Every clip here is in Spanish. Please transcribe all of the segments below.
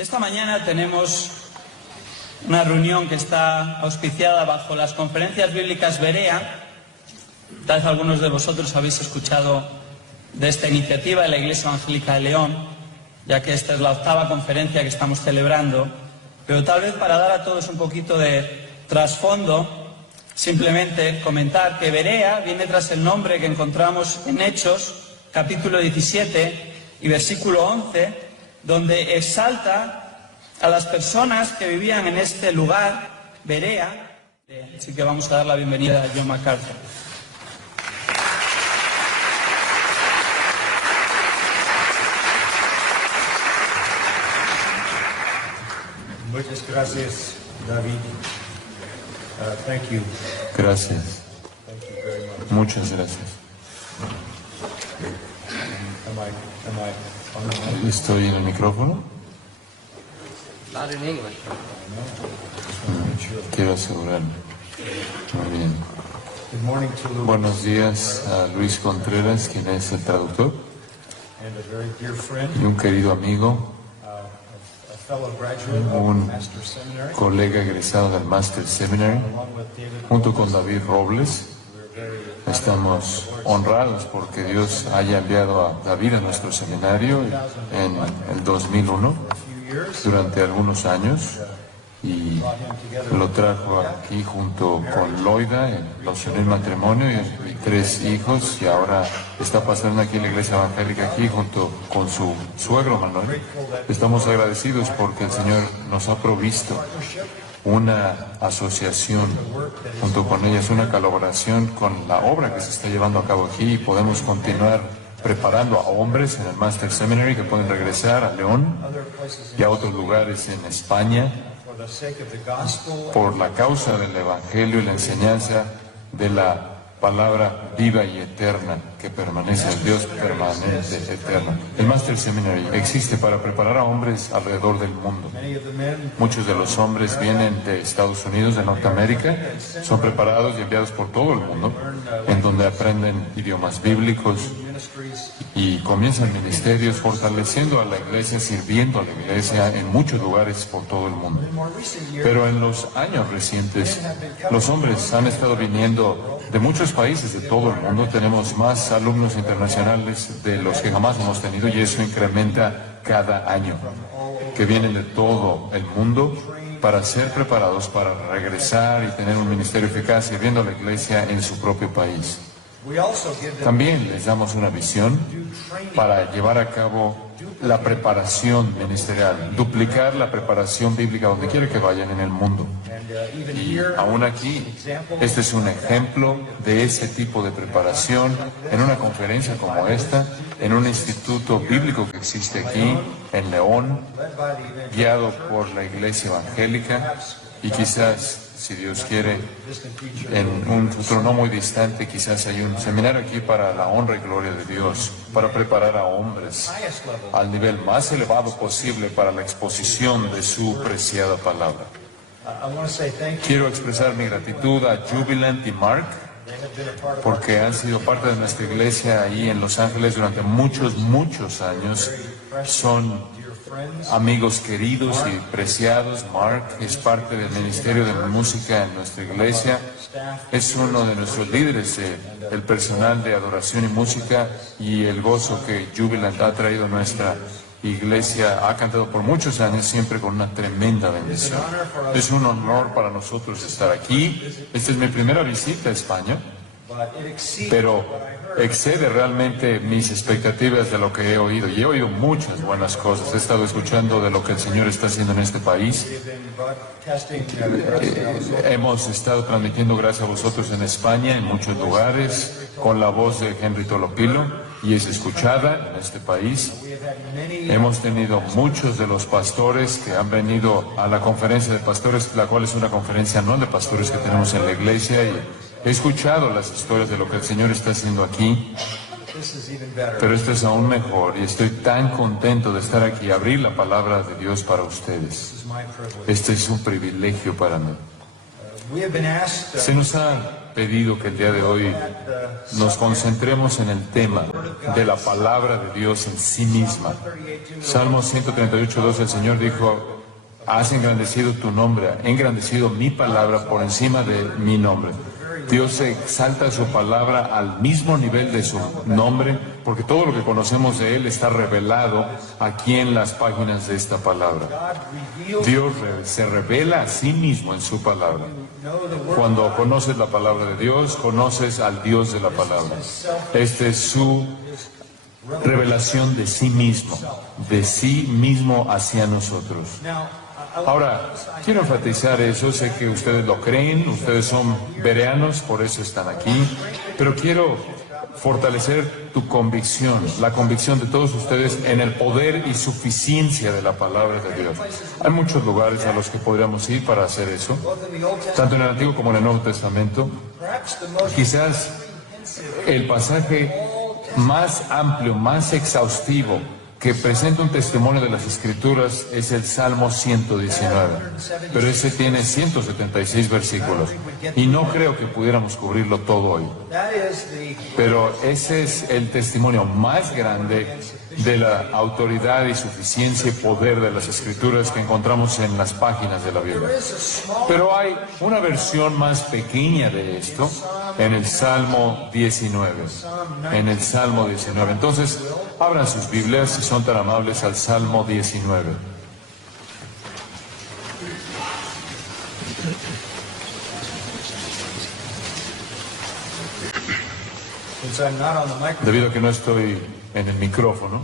Esta mañana tenemos una reunión que está auspiciada bajo las conferencias bíblicas Berea. Tal vez algunos de vosotros habéis escuchado de esta iniciativa de la Iglesia Evangélica de León, ya que esta es la 8ª conferencia que estamos celebrando. Pero tal vez para dar a todos un poquito de trasfondo, simplemente comentar que Berea viene tras el nombre que encontramos en Hechos, capítulo 17 y versículo 11, donde exalta a las personas que vivían en este lugar, Berea. Así que vamos a dar la bienvenida a John MacArthur. Muchas gracias, David. Thank you. Gracias. Thank you very much. Muchas gracias. Am I on the ¿Estoy en el micrófono? Not in English. Quiero asegurarme. Muy bien. Good morning to Luis Buenos días a Luis Contreras, quien es el traductor, and a very dear friend, y un querido amigo, a fellow graduate of un the Master Seminary, colega egresado del Master Seminary, along with David. junto con David Robles. We're very Estamos honrados porque Dios haya enviado a David a nuestro seminario en el 2001, few years. durante algunos años, y lo trajo aquí junto con Loida, los unió en matrimonio y 3 hijos, y ahora está pasando aquí en la iglesia evangélica aquí junto con su suegro Manuel. Estamos agradecidos porque el Señor nos ha provisto una asociación junto con ellas, una colaboración con la obra que se está llevando a cabo aquí, y podemos continuar preparando a hombres en el Master Seminary que pueden regresar a León y a otros lugares en España For the sake of the gospel, por la causa del Evangelio y la enseñanza de la palabra viva y eterna que permanece, el Dios permanente, eterno. El Master Seminary existe para preparar a hombres alrededor del mundo. many of the men Muchos de los hombres vienen de Estados Unidos, de Norteamérica, son preparados y enviados por todo el mundo, en donde aprenden idiomas bíblicos ministries y comienzan ministerios fortaleciendo a la iglesia, sirviendo a la iglesia en muchos lugares por todo el mundo. in more recent years. Pero en los años recientes, los hombres han estado viniendo de muchos países de todo el mundo. Tenemos más alumnos internacionales de los que jamás hemos tenido, y eso incrementa cada año, que vienen de todo el mundo para ser preparados para regresar y tener un ministerio eficaz sirviendo a la iglesia en su propio país. We also give them También les damos una visión para llevar a cabo la preparación ministerial, duplicar la preparación bíblica donde quiera que vayan en el mundo. and even Y here, aún aquí, este es un ejemplo de ese tipo de preparación en una conferencia como esta, en un instituto bíblico que existe aquí en León, led by the evangelical guiado por la iglesia evangélica, y quizás, si Dios quiere, distant future. en un futuro no muy distante, quizás hay un seminario aquí para la honra y gloria de Dios, para preparar a hombres Highest level. al nivel más elevado posible para la exposición de su preciada palabra. I want to say thank you. Quiero expresar mi gratitud a Jubilant y Mark, They have been a part of porque han sido parte de nuestra iglesia ahí en Los Ángeles durante muchos años. Son dear friends. amigos queridos y preciados. Mark es parte del ministerio de música en nuestra iglesia. Es uno de nuestros líderes del personal de adoración y música, y el gozo que Jubilant ha traído a nuestra iglesia ha cantado por muchos años, siempre con una tremenda bendición. Es un honor para nosotros estar aquí. Esta es mi primera visita a España, But it exceeds pero what I heard. excede realmente mis expectativas de lo que he oído. Y he oído muchas buenas cosas. He estado escuchando de lo que el Señor está haciendo en este país. We've been broadcasting gracias Hemos estado transmitiendo gracias a vosotros en España, en muchos lugares, con la voz de Henry Tolopilo, y es escuchada en este país. We have had many Hemos tenido muchos de los pastores que han venido a la conferencia de pastores, la cual es una conferencia anual de pastores que tenemos en la iglesia, y he escuchado las historias de lo que el Señor está haciendo aquí. this is even better. Pero esto es aún mejor, y estoy tan contento de estar aquí y abrir la palabra de Dios para ustedes. This is my privilege. Este es un privilegio para mí. We have been asked Se nos ha pedido que el día de hoy nos concentremos en el tema de la palabra de Dios en sí misma. Salmo 138:2, el Señor dijo: has engrandecido tu nombre, ha engrandecido mi palabra por encima de mi nombre. Dios exalta su palabra al mismo nivel de su nombre, porque todo lo que conocemos de Él está revelado aquí en las páginas de esta palabra. Dios se revela a sí mismo en su palabra. Cuando conoces la palabra de Dios, conoces al Dios de la palabra. Esta es su revelación de sí mismo hacia nosotros. Ahora, quiero enfatizar eso, sé que ustedes lo creen, ustedes son bereanos, por eso están aquí, pero quiero fortalecer tu convicción, la convicción de todos ustedes en el poder y suficiencia de la palabra de Dios. Hay muchos lugares a los que podríamos ir para hacer eso, tanto en el Antiguo como en el Nuevo Testamento. Quizás el pasaje más amplio, más exhaustivo, que presenta un testimonio de las Escrituras es el Salmo 119, pero ese tiene 176 versículos y no creo que pudiéramos cubrirlo todo hoy. Pero ese es el testimonio más grande de la autoridad y suficiencia y poder de las Escrituras que encontramos en las páginas de la Biblia. Pero hay una versión más pequeña de esto en el Salmo 19. En el Salmo 19. Entonces, abran sus Biblias, si son tan amables, al Salmo 19. since I'm not on the microphone. Debido a que no estoy en el micrófono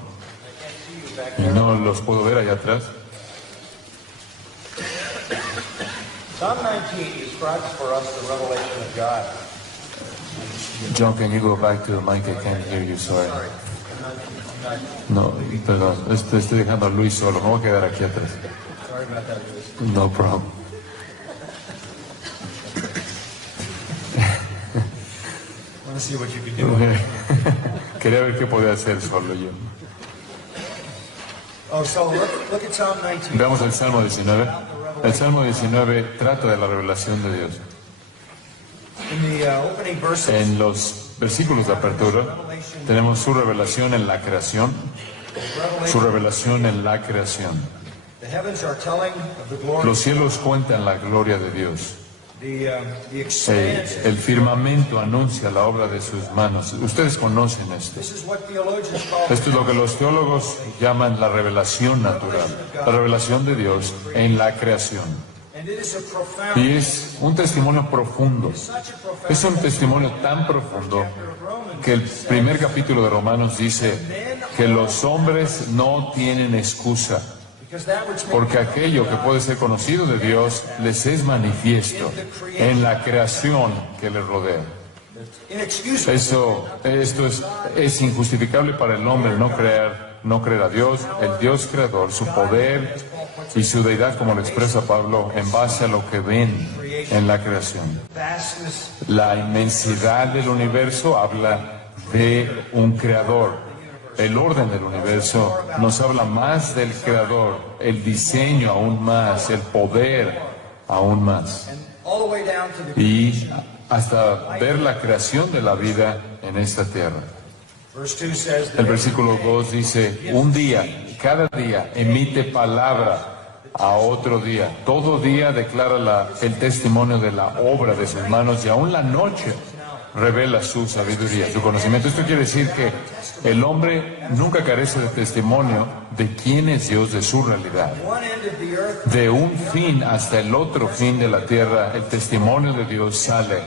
y no los puedo ver allá atrás. Psalm 19 describes for us the revelation of God. John, can you go back to the mic? I can't hear you, sorry. No, perdón, estoy dejando a Luis solo, me voy a quedar aquí atrás. Sorry about that, Luis. No problem. I want to see what you can do. Quería ver qué podía hacer solo yo. Oh, so look at Psalm 19. Veamos el Salmo 19. El Salmo 19 trata de la revelación de Dios. In the opening verses, En los versículos de apertura tenemos su revelación en la creación, su revelación en la creación. the heavens are telling of the glory. Los cielos cuentan la gloria de Dios. The expanse. El firmamento anuncia la obra de sus manos. Ustedes conocen esto. This is what theologians call Esto es lo que los teólogos llaman la revelación natural, la revelación de Dios en la creación. and it is a profound. Y es un testimonio profundo. Es un testimonio tan profundo que el primer capítulo de Romanos dice que los hombres no tienen excusa, Because that which porque aquello que puede ser conocido de Dios les es manifiesto en la creación que les rodea. inexcusable. Esto es injustificable para el hombre no creer a Dios, el Dios creador, su poder y su deidad, como lo expresa Pablo, en base a lo que ven en la creación. Vastness. La inmensidad del universo habla de un creador. El orden del universo nos habla más del creador, el diseño aún más, el poder aún más. And all the way down to the Y hasta ver la creación de la vida en esta tierra. verse 2 says that El versículo 2 dice, un día, cada día, emite palabra a otro día. Todo día declara el testimonio de la obra de sus manos y aún la noche revela su sabiduría, su conocimiento. Esto quiere decir que el hombre nunca carece de testimonio de quién es Dios, de su realidad. one end of the earth De un fin hasta el otro fin de la tierra, el testimonio de Dios sale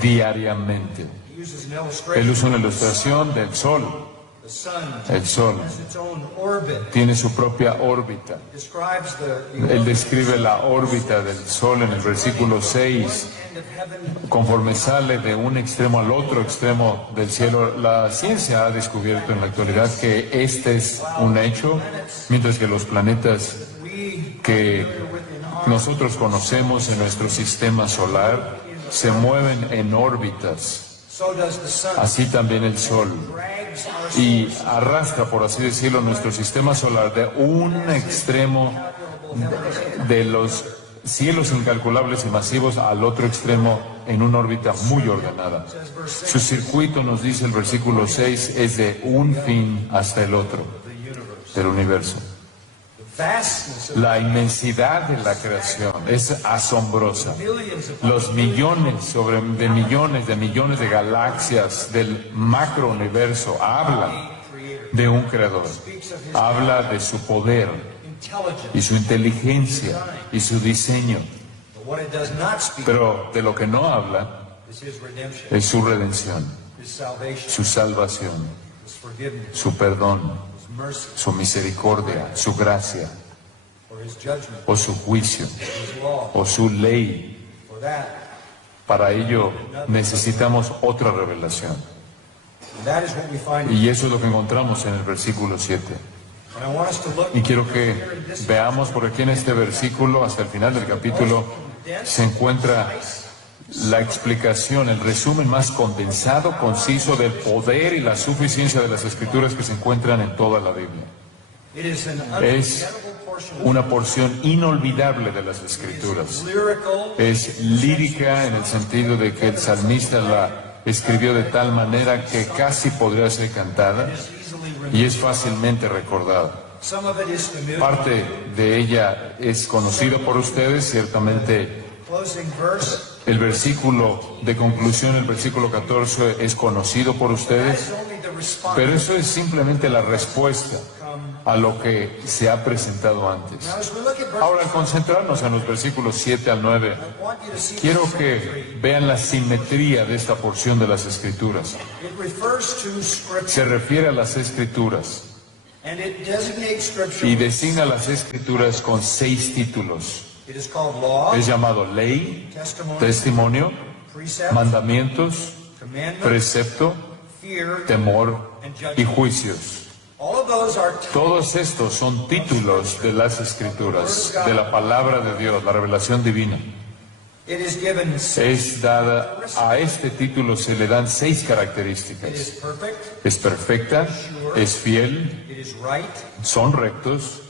diariamente. uses an Él illustration. usa una ilustración del sol. The sun El sol has its own orbit. tiene su propia órbita. Describes the Él describe la órbita del sol en el versículo 6. end of heaven. Conforme sale de un extremo al otro extremo del cielo, la ciencia ha descubierto en la actualidad que este es un hecho, mientras que los planetas que nosotros conocemos en nuestro sistema solar se mueven en órbitas. So does the sun. Así también el sol. Drags our Y arrastra, por así decirlo, nuestro sistema solar de un extremo de los cielos incalculables y masivos al otro extremo en una órbita muy ordenada. Su circuito, nos dice el versículo 6, es de un fin hasta el otro del universo. La inmensidad de la creación es asombrosa. Los millones de millones de galaxias del macrouniverso hablan de un creador. Habla de su poder y su inteligencia y su diseño. Pero de lo que no habla es su redención, su salvación, su perdón, su misericordia, su gracia, o su juicio, o su ley. Para ello necesitamos otra revelación. Y eso es lo que encontramos en el versículo 7. Y quiero que veamos, por aquí en este versículo, hasta el final del capítulo, se encuentra la explicación, el resumen más condensado, conciso del poder y la suficiencia de las Escrituras que se encuentran en toda la Biblia. Es una porción inolvidable de las Escrituras. Es lírica en el sentido de que el salmista la escribió de tal manera que casi podría ser cantada y es fácilmente recordada. Parte de ella es conocido por ustedes, ciertamente. El versículo de conclusión, el versículo 14, es conocido por ustedes, pero eso es simplemente la respuesta a lo que se ha presentado antes. Ahora, al concentrarnos en los versículos 7 al 9, quiero que vean la simetría de esta porción de las Escrituras. Se refiere a las Escrituras y designa las Escrituras con 6 títulos. Es llamado ley, testimonio, mandamientos, precepto, temor y juicios. Todos estos son títulos de las Escrituras, de la palabra de Dios, la revelación divina. Es dada, a este título se le dan 6 características. Es perfecta, es fiel, son rectos,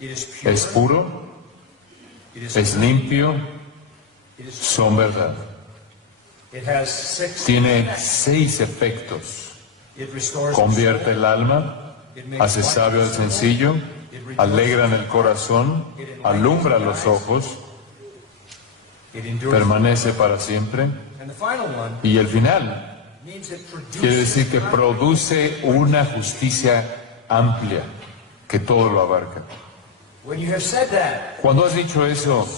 es puro, es limpio, son verdad. Tiene 6 efectos. Convierte el alma, hace sabio al sencillo, alegra en el corazón, alumbra los ojos, permanece para siempre. Y el final quiere decir que produce una justicia amplia que todo lo abarca. Cuando has dicho eso,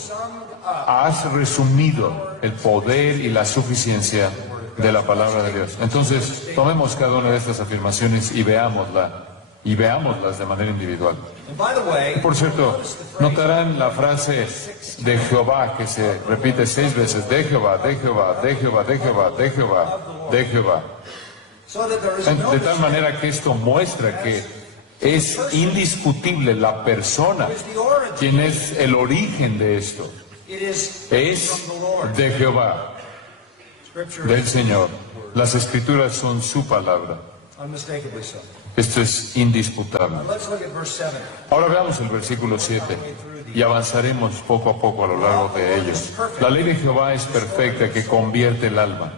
has resumido el poder y la suficiencia de la palabra de Dios. Entonces, tomemos cada una de estas afirmaciones y veámoslas de manera individual. Y por cierto, notarán la frase de Jehová que se repite 6 veces: de Jehová, de Jehová, de Jehová, de Jehová, de Jehová, de Jehová. De tal manera que esto muestra que es indiscutible la persona, quien es el origen de esto. Es de Jehová, del Señor. Las Escrituras son su palabra. Esto es indisputable. Ahora veamos el versículo 7 y avanzaremos poco a poco a lo largo de ellos. La ley de Jehová es perfecta, que convierte el alma.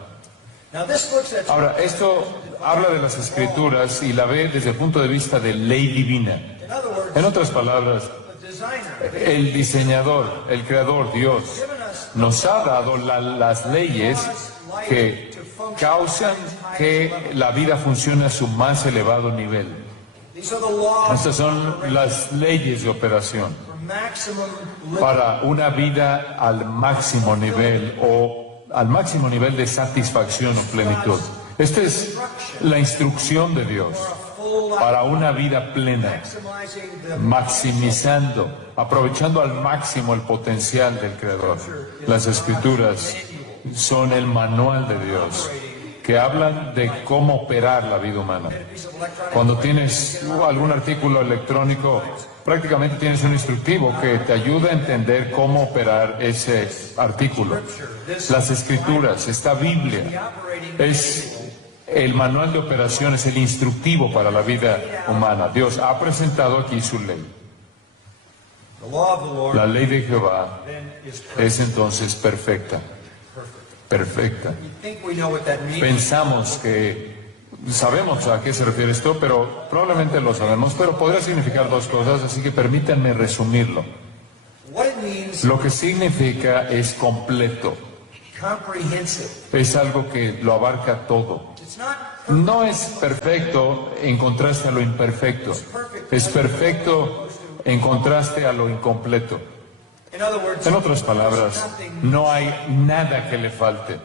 Ahora, esto habla de las Escrituras y la ve desde el punto de vista de ley divina. En otras palabras, el diseñador, el creador, Dios, nos ha dado las leyes que causan que la vida funcione a su más elevado nivel. Estas son las leyes de operación para una vida al máximo nivel o al máximo nivel de satisfacción o plenitud. Esta es la instrucción de Dios para una vida plena, maximizando, aprovechando al máximo el potencial del Creador. Las Escrituras son el manual de Dios que hablan de cómo operar la vida humana. Cuando tienes algún artículo electrónico, prácticamente tienes un instructivo que te ayuda a entender cómo operar ese artículo. Las Escrituras, esta Biblia, es el manual de operación, es el instructivo para la vida humana. Dios ha presentado aquí su ley. The law of the Lord La ley de Jehová then is es entonces perfecta. Perfecta. We think we know what that means. Pensamos que sabemos a qué se refiere esto, pero probablemente lo sabemos, pero podría significar dos cosas, así que permítanme resumirlo. What it means, Lo que significa es completo, comprehensive. es algo que lo abarca todo. It's not No es perfecto en contraste a lo imperfecto, es perfecto en contraste a lo incompleto. in other words, En otras palabras, no hay nada que le falte,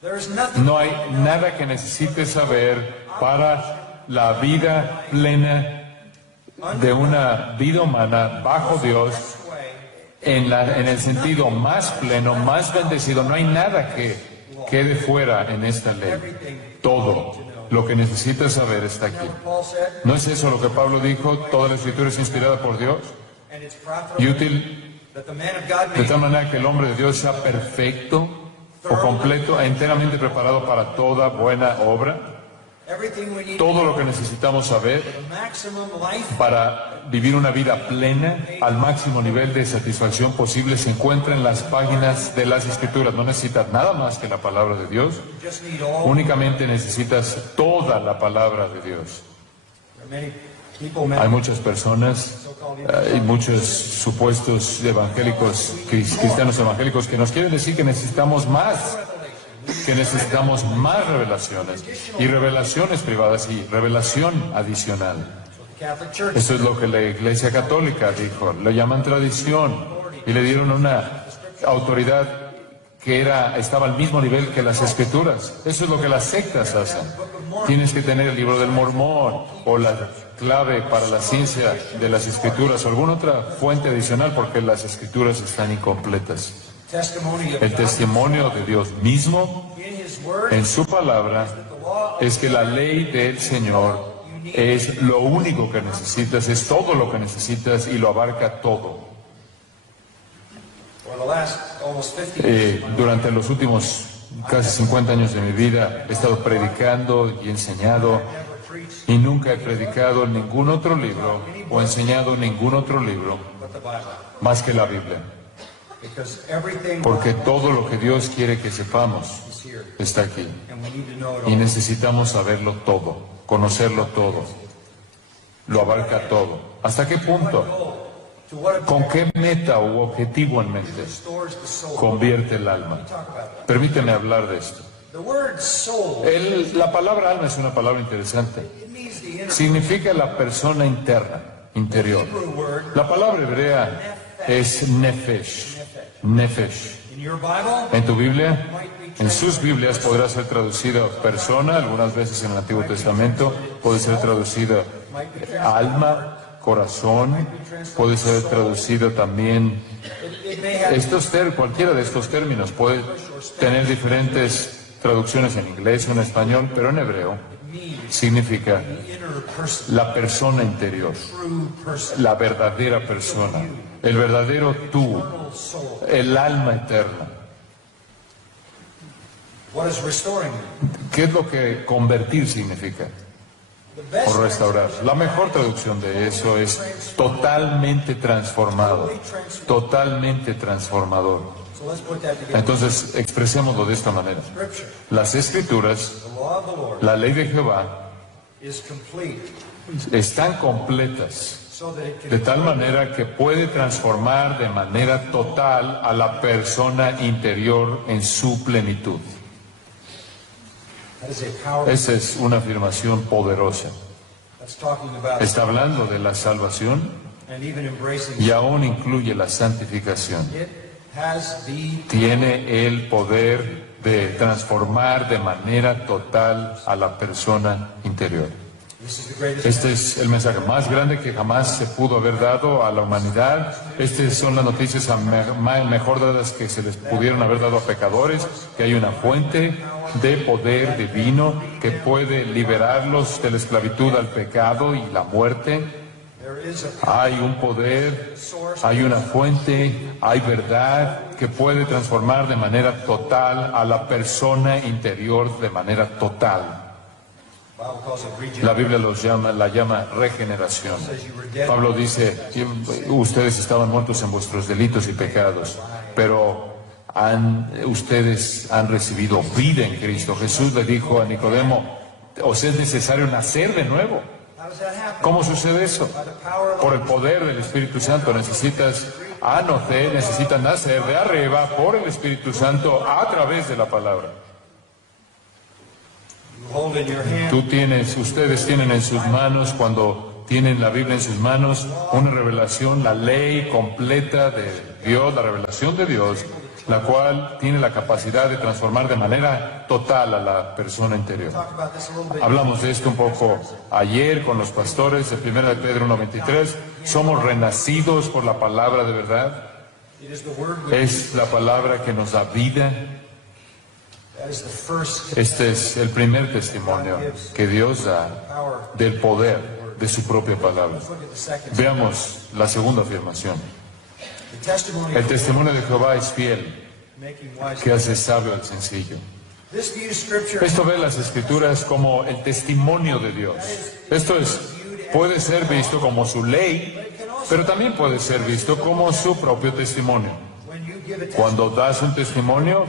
there is nothing no hay nada que necesite saber para la vida plena de una vida humana bajo Dios, en el sentido más pleno, más bendecido. No hay nada que quede fuera en esta ley. Todo lo que necesitas saber está aquí. Paul said, ¿No es eso lo que Pablo dijo? Toda la escritura es inspirada por Dios and it's y profitable útil that the man of God de may tal manera que el hombre de Dios sea perfecto o completo, enteramente preparado para toda buena obra. everything we need Todo lo que necesitamos saber the maximum life para vivir una vida plena al máximo nivel de satisfacción posible se encuentra en las páginas de las Escrituras. No necesitas nada más que la palabra de Dios, you just need all. únicamente necesitas toda la palabra de Dios. Many people, Hay many muchas personas, hay muchos supuestos evangélicos, cristianos evangélicos que nos quieren decir que necesitamos más revelaciones y revelaciones privadas y revelación adicional. the Catholic Church. Eso es lo que la Iglesia Católica dijo. Lo llaman tradición y le dieron una autoridad que estaba al mismo nivel que las Escrituras. Eso es lo que las sectas hacen. Tienes que tener el libro del Mormón o la clave para la ciencia de las Escrituras o alguna otra fuente adicional porque las Escrituras están incompletas. Testimony of El God testimonio de Dios mismo in His Word en su palabra es que la ley del Señor es lo único que necesitas, es todo lo que necesitas y lo abarca todo. for the last almost 50 years. Durante los últimos casi 50 años de mi vida he estado predicando y enseñado Never preached y nunca he predicado ningún otro libro o enseñado ningún otro libro but the Bible. más que la Biblia, Because everything porque todo lo que Dios quiere que sepamos is here. está aquí And we need to know it y all. necesitamos saberlo todo, conocerlo todo, lo abarca todo. ¿Hasta qué punto? To what ¿Con qué meta u objetivo en mente restores the soul. convierte el alma? Talk about that. Permíteme hablar de esto. The word soul, La palabra alma es una palabra interesante. it means the inner. Significa la persona interna, interior. Hebrew word La palabra hebrea es nefesh. Nefesh. in your Bible En tu Biblia, en sus Biblias podrá ser traducida persona, algunas veces en el Antiguo Testamento puede ser traducida alma, corazón, puede ser traducido también. it may have Cualquiera de estos términos puede tener diferentes traducciones en inglés o en español, pero en hebreo significa inner person, la persona interior, true person, la verdadera persona, el verdadero tú, soul. el alma eterna. What is restoring you? ¿Qué es lo que convertir significa? The best O restaurar. La mejor traducción de eso es totalmente transformado, totalmente transformador. So let's put that together. Entonces, expresémoslo de esta manera. Scripture, Las Escrituras, the law of the Lord, la ley de Jehová, is complete están completas so that it de can tal manera que puede transformar de manera total a la persona interior en su plenitud. that is a power Esa es una afirmación poderosa. that's talking about Está hablando de la salvación and even embracing y aún incluye la santificación. it has the Tiene el poder de transformar de manera total a la persona interior. this is the greatest Este es el mensaje más grande que jamás se pudo haber dado a la humanidad. Estas son las noticias mejor dadas que se les pudieron haber dado a pecadores, que hay una fuente de poder divino que puede liberarlos de la esclavitud al pecado y la muerte. there is a Hay un poder, hay una fuente, hay verdad que puede transformar de manera total a la persona interior de manera total. Bible calls it La regeneration. Biblia la llama regeneración. Pablo dice, ustedes estaban muertos en vuestros delitos y pecados, pero ustedes han recibido vida en Cristo. Jesús le dijo a Nicodemo, os es necesario nacer de nuevo. How does that happen? ¿Cómo sucede eso? By the power of the Por el poder del Espíritu Santo. Necesitas nacer de arriba por el Espíritu Santo a través de la palabra. you hold in your hand. Ustedes tienen en sus manos, cuando tienen la Biblia en sus manos, una revelación, la ley completa de Dios, la revelación de Dios, la cual tiene la capacidad de transformar de manera total a la persona interior. Talk about this a little bit. Hablamos de esto un poco ayer con los pastores de 1 de Pedro 1:23. Somos renacidos por la palabra de verdad. It is the word which Es la palabra que nos da vida. that is the first Este es el primer testimonio que Dios da power. del poder de su propia palabra. Let's look at the second. Veamos la segunda afirmación. The testimony El of testimonio de Jehová es fiel, making wise. que hace sabio al sencillo. This views Scripture Esto ve las Escrituras como el testimonio de Dios. Esto puede ser visto como su ley, pero también puede ser visto como su propio testimonio. when you give a testimony. Cuando das un testimonio,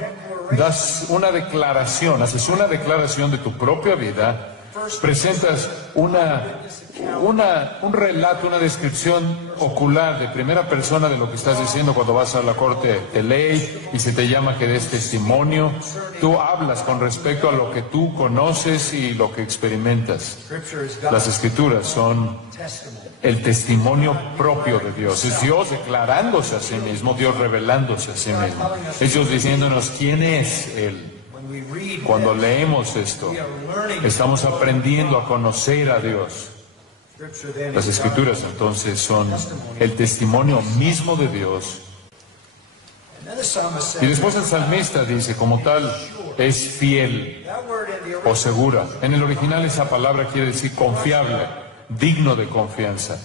das una declaración, haces una declaración de tu propia vida, presentas un relato, una descripción ocular de primera persona de lo que estás diciendo cuando vas a la corte de ley y se te llama que des testimonio. Tú hablas con respecto a lo que tú conoces y lo que experimentas. Scripture is Las God's Escrituras son testimony. el testimonio propio de Dios. Es Dios declarándose a sí mismo, Dios revelándose a sí mismo. Es Dios diciéndonos quién es Él. When we read Cuando that, leemos esto, we are learning. estamos aprendiendo a conocer a Dios. Scripture then Las is Escrituras entonces son el testimonio mismo de Dios. And then the psalmist Y says, después el salmista dice, como tal, es fiel that word in the o original, segura. En el original esa palabra quiere decir confiable, digno de confianza.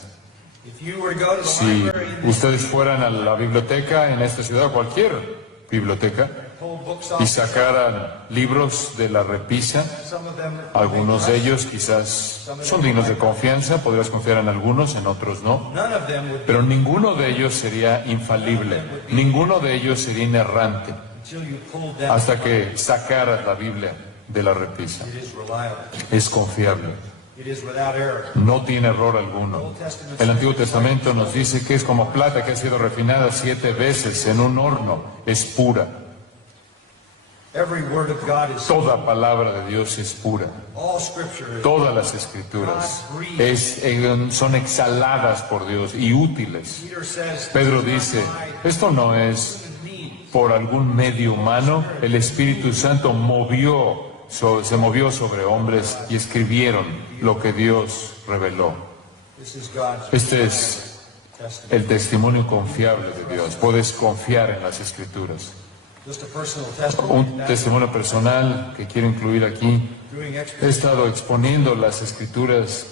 if you were to go to the Si library and ustedes fueran a la biblioteca en esta ciudad, cualquier biblioteca, pull books y off, sacaran libros de la repisa, some of them algunos de ellos quizás son dignos de confianza, podrías confiar en algunos, en otros no, none of them would be pero ninguno de ellos sería infalible, ninguno de ellos sería inerrante, until you pulled them. hasta que sacaras la Biblia de la repisa. It is reliable. Es confiable, It is without error. no tiene error alguno. El Antiguo Testamento nos dice que es como plata que ha sido refinada 7 veces en un horno, es pura. Every word of God is Toda palabra de Dios es pura. all Scripture is Todas las Escrituras son exhaladas por Dios y útiles. Peter says, Pedro dice, esto no es por algún medio humano, el Espíritu Santo se movió sobre hombres y escribieron lo que Dios reveló. this is God's Este es testimony. el testimonio confiable de Dios. Puedes confiar en las Escrituras. Just a personal testimony. Un testimonio personal que quiero incluir aquí. Doing He extra estado exponiendo las Escrituras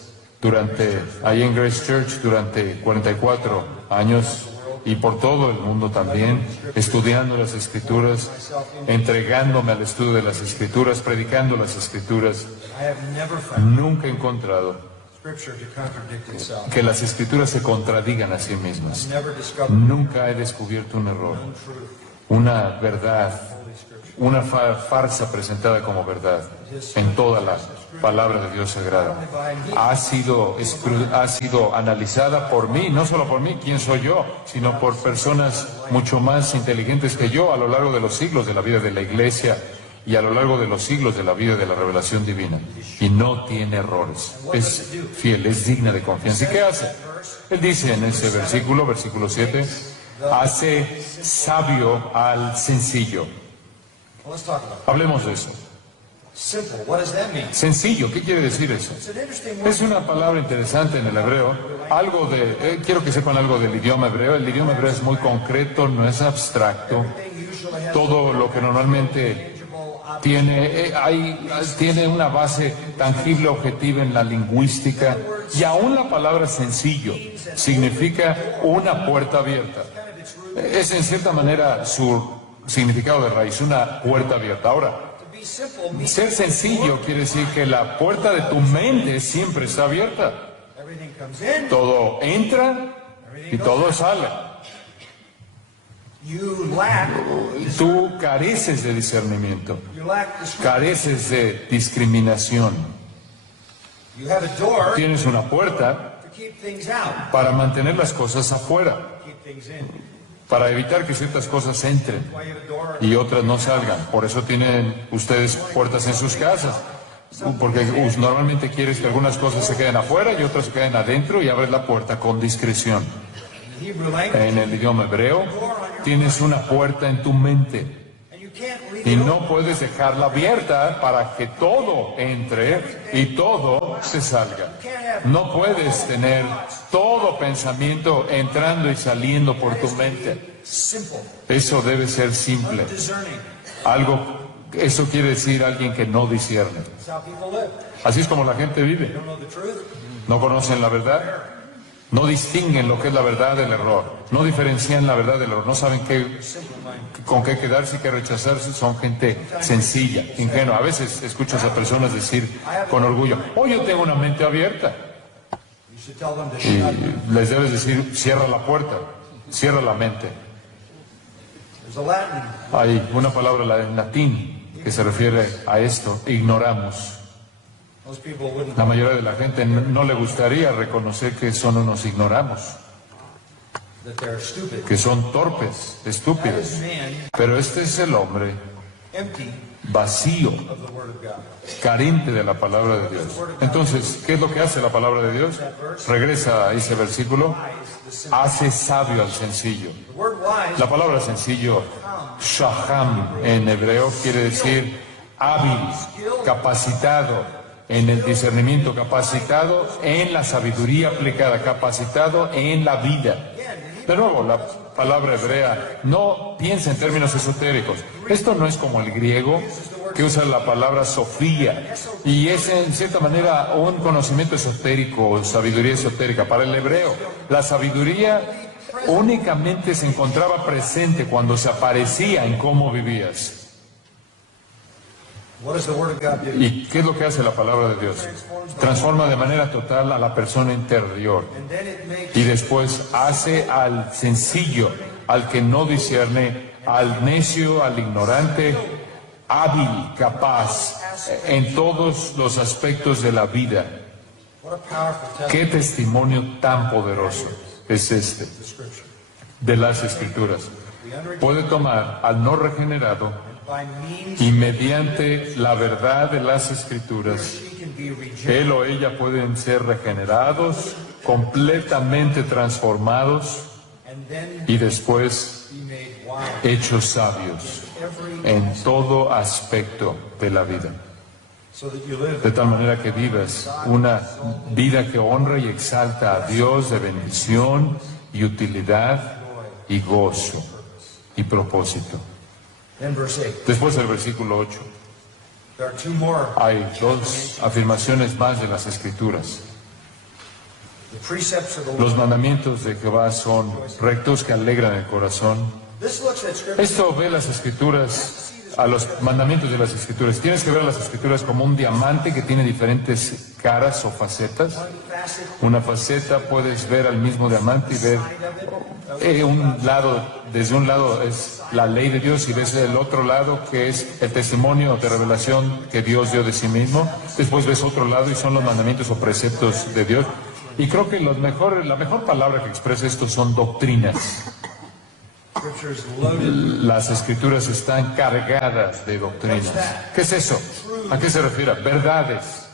ahí en Grace Church durante 44 años y por todo el mundo también, estudiando las Escrituras, entregándome al estudio de las Escrituras, predicando las Escrituras. I have never found Nunca he encontrado Scripture to contradict itself. que las Escrituras se contradigan a sí mismas. Never discovered Nunca he descubierto un error, una verdad, una farsa presentada como verdad en toda la palabra de Dios sagrada. Ha sido analizada por mí, no solo por mí, quién soy yo, sino por personas mucho más inteligentes que yo a lo largo de los siglos de la vida de la Iglesia y a lo largo de los siglos de la vida de la revelación divina. Y no tiene errores. Es fiel, es digna de confianza. ¿Y qué hace? Él dice en ese versículo 7, hace sabio al sencillo. Well, let's talk about it. Hablemos de eso. Simple. What does that mean? Sencillo, ¿qué quiere decir eso? It's an interesting word. Es una palabra interesante en el hebreo. Quiero que sepan algo del idioma hebreo. El idioma hebreo es muy concreto, no es abstracto. Everything usually has Todo lo que normalmente tiene una base tangible, objetiva en la lingüística. Y aún la palabra sencillo significa una puerta abierta. Es en cierta manera su significado de raíz, una puerta abierta. Ahora, be simple means Ser sencillo quiere decir que la puerta de tu mente siempre está abierta. everything comes in, Todo entra y todo sale. you lack, Tú careces de discernimiento, you lack discernment. careces de discriminación. You have a door Tienes una puerta to keep things out, para mantener las cosas afuera, keep things in. para evitar que ciertas cosas entren Why you have a door? y otras no salgan. Por eso tienen ustedes puertas en sus casas, porque normalmente quieres que algunas cosas se queden afuera y otras se queden adentro, y abres la puerta con discreción. In the Hebrew language, En el idioma hebreo tienes una puerta en tu mente and you can't leave y it no open. puedes dejarla abierta para que todo entre y todo se salga. No puedes tener todo pensamiento entrando y saliendo por tu mente. Simple, Eso debe ser simple. discerning. Eso quiere decir alguien que no discierne. That's how people live. Así es como la gente vive. Don't know the truth. No conocen la verdad, no distinguen lo que es la verdad del error, no diferencian la verdad del error, no saben con qué quedarse y qué rechazarse. Son gente sencilla, ingenua. A veces escuchas a personas decir con orgullo: oh, yo tengo una mente abierta. You should tell them to Y shut. les debes decir: cierra la puerta, cierra la mente. There's a Latin. Hay una palabra en latín que se refiere a esto: ignoramos. Most people wouldn't. La mayoría de la gente no le gustaría reconocer que son unos ignoramos, That they're stupid. que son torpes, That estúpidos. is man Pero este es el hombre empty vacío, of the Word of God. carente de la palabra de Dios. Entonces, ¿qué es lo que hace la palabra de Dios? Regresa a ese versículo: hace sabio al sencillo. The word wise La palabra sencillo, shaham en hebreo, quiere decir hábil, capacitado en el discernimiento, capacitado en la sabiduría aplicada, capacitado en la vida. De nuevo, la palabra hebrea no piensa en términos esotéricos. Esto no es como el griego, que usa la palabra sofía, y es en cierta manera un conocimiento esotérico o sabiduría esotérica. Para el hebreo, la sabiduría únicamente se encontraba presente cuando se aparecía en cómo vivías. What does the Word of God do? ¿Y qué es lo que hace la palabra de Dios? Transforma de manera total a la persona interior. And then it makes Y después hace al sencillo, al que no discierne, al necio, al ignorante, hábil, capaz en todos los aspectos de la vida. what a powerful Qué testimonio tan poderoso es este Scripture. de las Escrituras. Puede tomar al no regenerado By means y mediante la verdad de las Escrituras, she can be regenerated. él o ella pueden ser regenerados, completamente transformados And then y después be made wise. hechos sabios Every en todo aspecto de la vida. so that you live De tal manera que vivas una vida que honra y exalta a Dios, de bendición y utilidad y gozo y propósito. Then verse 8. Después del versículo 8, There are two more. hay dos afirmaciones más de las Escrituras. The precepts of the Lord. Los mandamientos de Jehová son rectos, que alegran el corazón. This looks at Scripture. Esto ve las Escrituras, a los mandamientos de las Escrituras. Tienes que ver las Escrituras como un diamante que tiene diferentes caras o facetas. One facet Una faceta puedes ver al mismo diamante y ver un lado, desde un lado es la ley de Dios y ves el otro lado que es el testimonio de revelación que Dios dio de sí mismo. Después ves otro lado y son los mandamientos o preceptos de Dios. Y creo que la mejor palabra que expresa esto son doctrinas. Scripture is loaded. Las Escrituras están cargadas de doctrinas. ¿Qué es eso? ¿A qué se refiere? Verdades.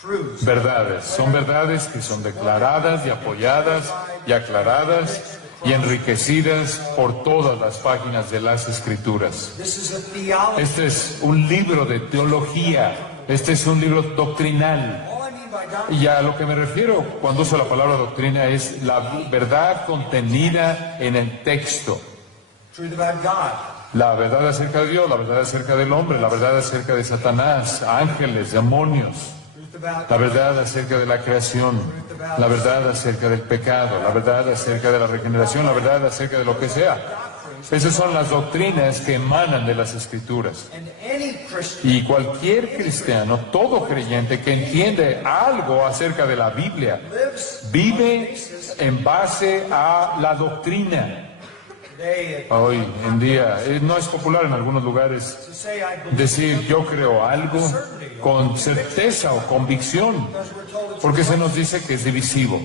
Truths. Verdades. Son verdades que son declaradas y apoyadas y aclaradas y enriquecidas por todas las páginas de las Escrituras. This is a theology. Este es un libro de teología. Este es un libro doctrinal. All I mean by doctrine Y a lo que me refiero cuando uso la palabra doctrina es la verdad contenida en el texto. truth about God. La verdad acerca de Dios, la verdad acerca del hombre, la verdad acerca de Satanás, ángeles, demonios, Truth about la verdad acerca de la creación, la verdad acerca del pecado, la verdad acerca de la regeneración, la verdad acerca de lo que sea. Esas son las doctrinas que emanan de las Escrituras. And any Christian Y cualquier cristiano, todo creyente que entiende algo acerca de la Biblia, lives vive en base a la doctrina. today Hoy en día no es popular en algunos lugares to say I believe decir yo creo algo con certeza o convicción, because we're told it's porque se nos dice que es divisivo.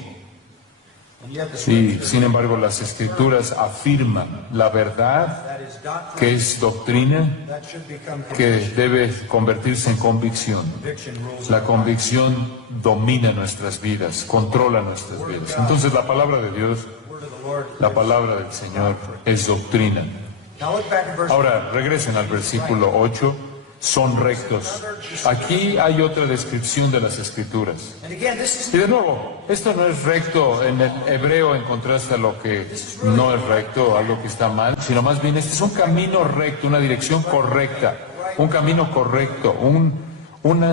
and yet the Y Scripture sin embargo las Escrituras afirman la verdad, that is doctrine que es doctrina, that should become que debe convertirse en convicción. conviction rules. La convicción domina nuestras vidas, controla nuestras vidas. Entonces la palabra de Dios, The word of the Lord. la palabra del Señor es doctrina. Now look back at verse Ahora regresen al versículo 8, son rectos. Aquí hay otra descripción de las Escrituras. and again this Y is de nuevo, esto no es recto en el hebreo en contraste a lo que no es recto, algo que está mal, sino más bien este es un camino recto, una dirección correcta, un camino correcto, un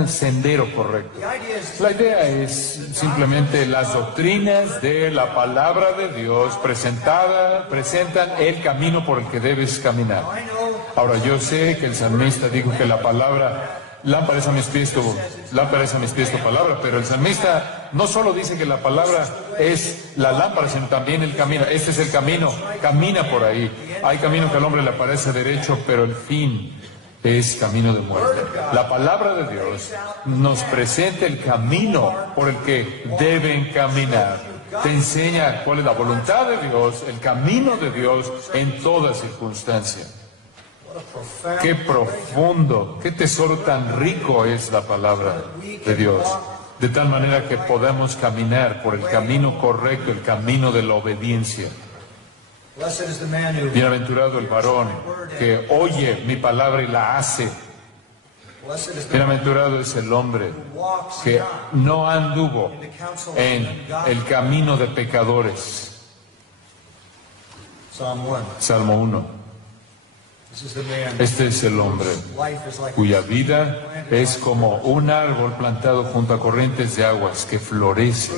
sendero correcto. the idea is La idea es simplemente las doctrinas de la palabra de Dios presentan el camino por el que debes caminar. I know Ahora yo sé que el salmista dijo que la palabra, lámpara es a mis pies tu palabra, pero el salmista no solo dice que la palabra es la lámpara, sino también el camino. Este es el camino, camina por ahí. Hay camino que al hombre le parece derecho, pero el fin es camino de muerte. La palabra de Dios nos presenta el camino por el que deben caminar. Te enseña cuál es la voluntad de Dios, el camino de Dios en toda circunstancia. Qué profundo, qué tesoro tan rico es la palabra de Dios. De tal manera que podamos caminar por el camino correcto, el camino de la obediencia. blessed is the man who Bienaventurado el varón que oye mi palabra y la hace. blessed is the Bienaventurado es el hombre walks que not no anduvo in the counsel of en ungodly. el camino de pecadores. Psalm 1. Salmo 1. This is the man Este es el hombre life is like cuya vida es como un árbol plantado junto a corrientes de aguas que florece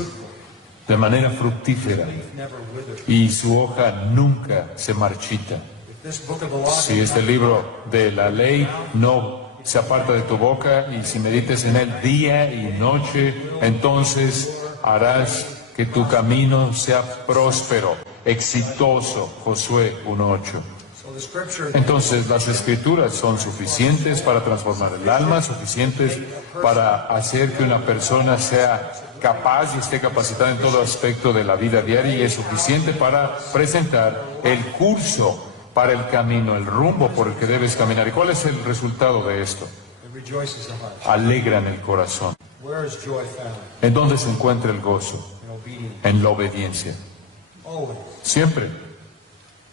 de manera fructífera never wither. y su hoja nunca se marchita. If this book of the law Si este libro de la ley no se aparta de tu boca y si medites en él día y noche, entonces harás que tu camino sea próspero, exitoso. Josué 1:8. so the scripture Entonces las escrituras son suficientes para transformar el alma, suficientes para hacer que una persona sea capaz y esté capacitada en todo aspecto de la vida diaria y es suficiente para presentar el curso para el camino, el rumbo por el que debes caminar. ¿Y cuál es el resultado de esto? it rejoices the heart. Alegran el corazón. Where is joy found? ¿En dónde se encuentra el gozo? In obedience. En la obediencia. Always. Siempre.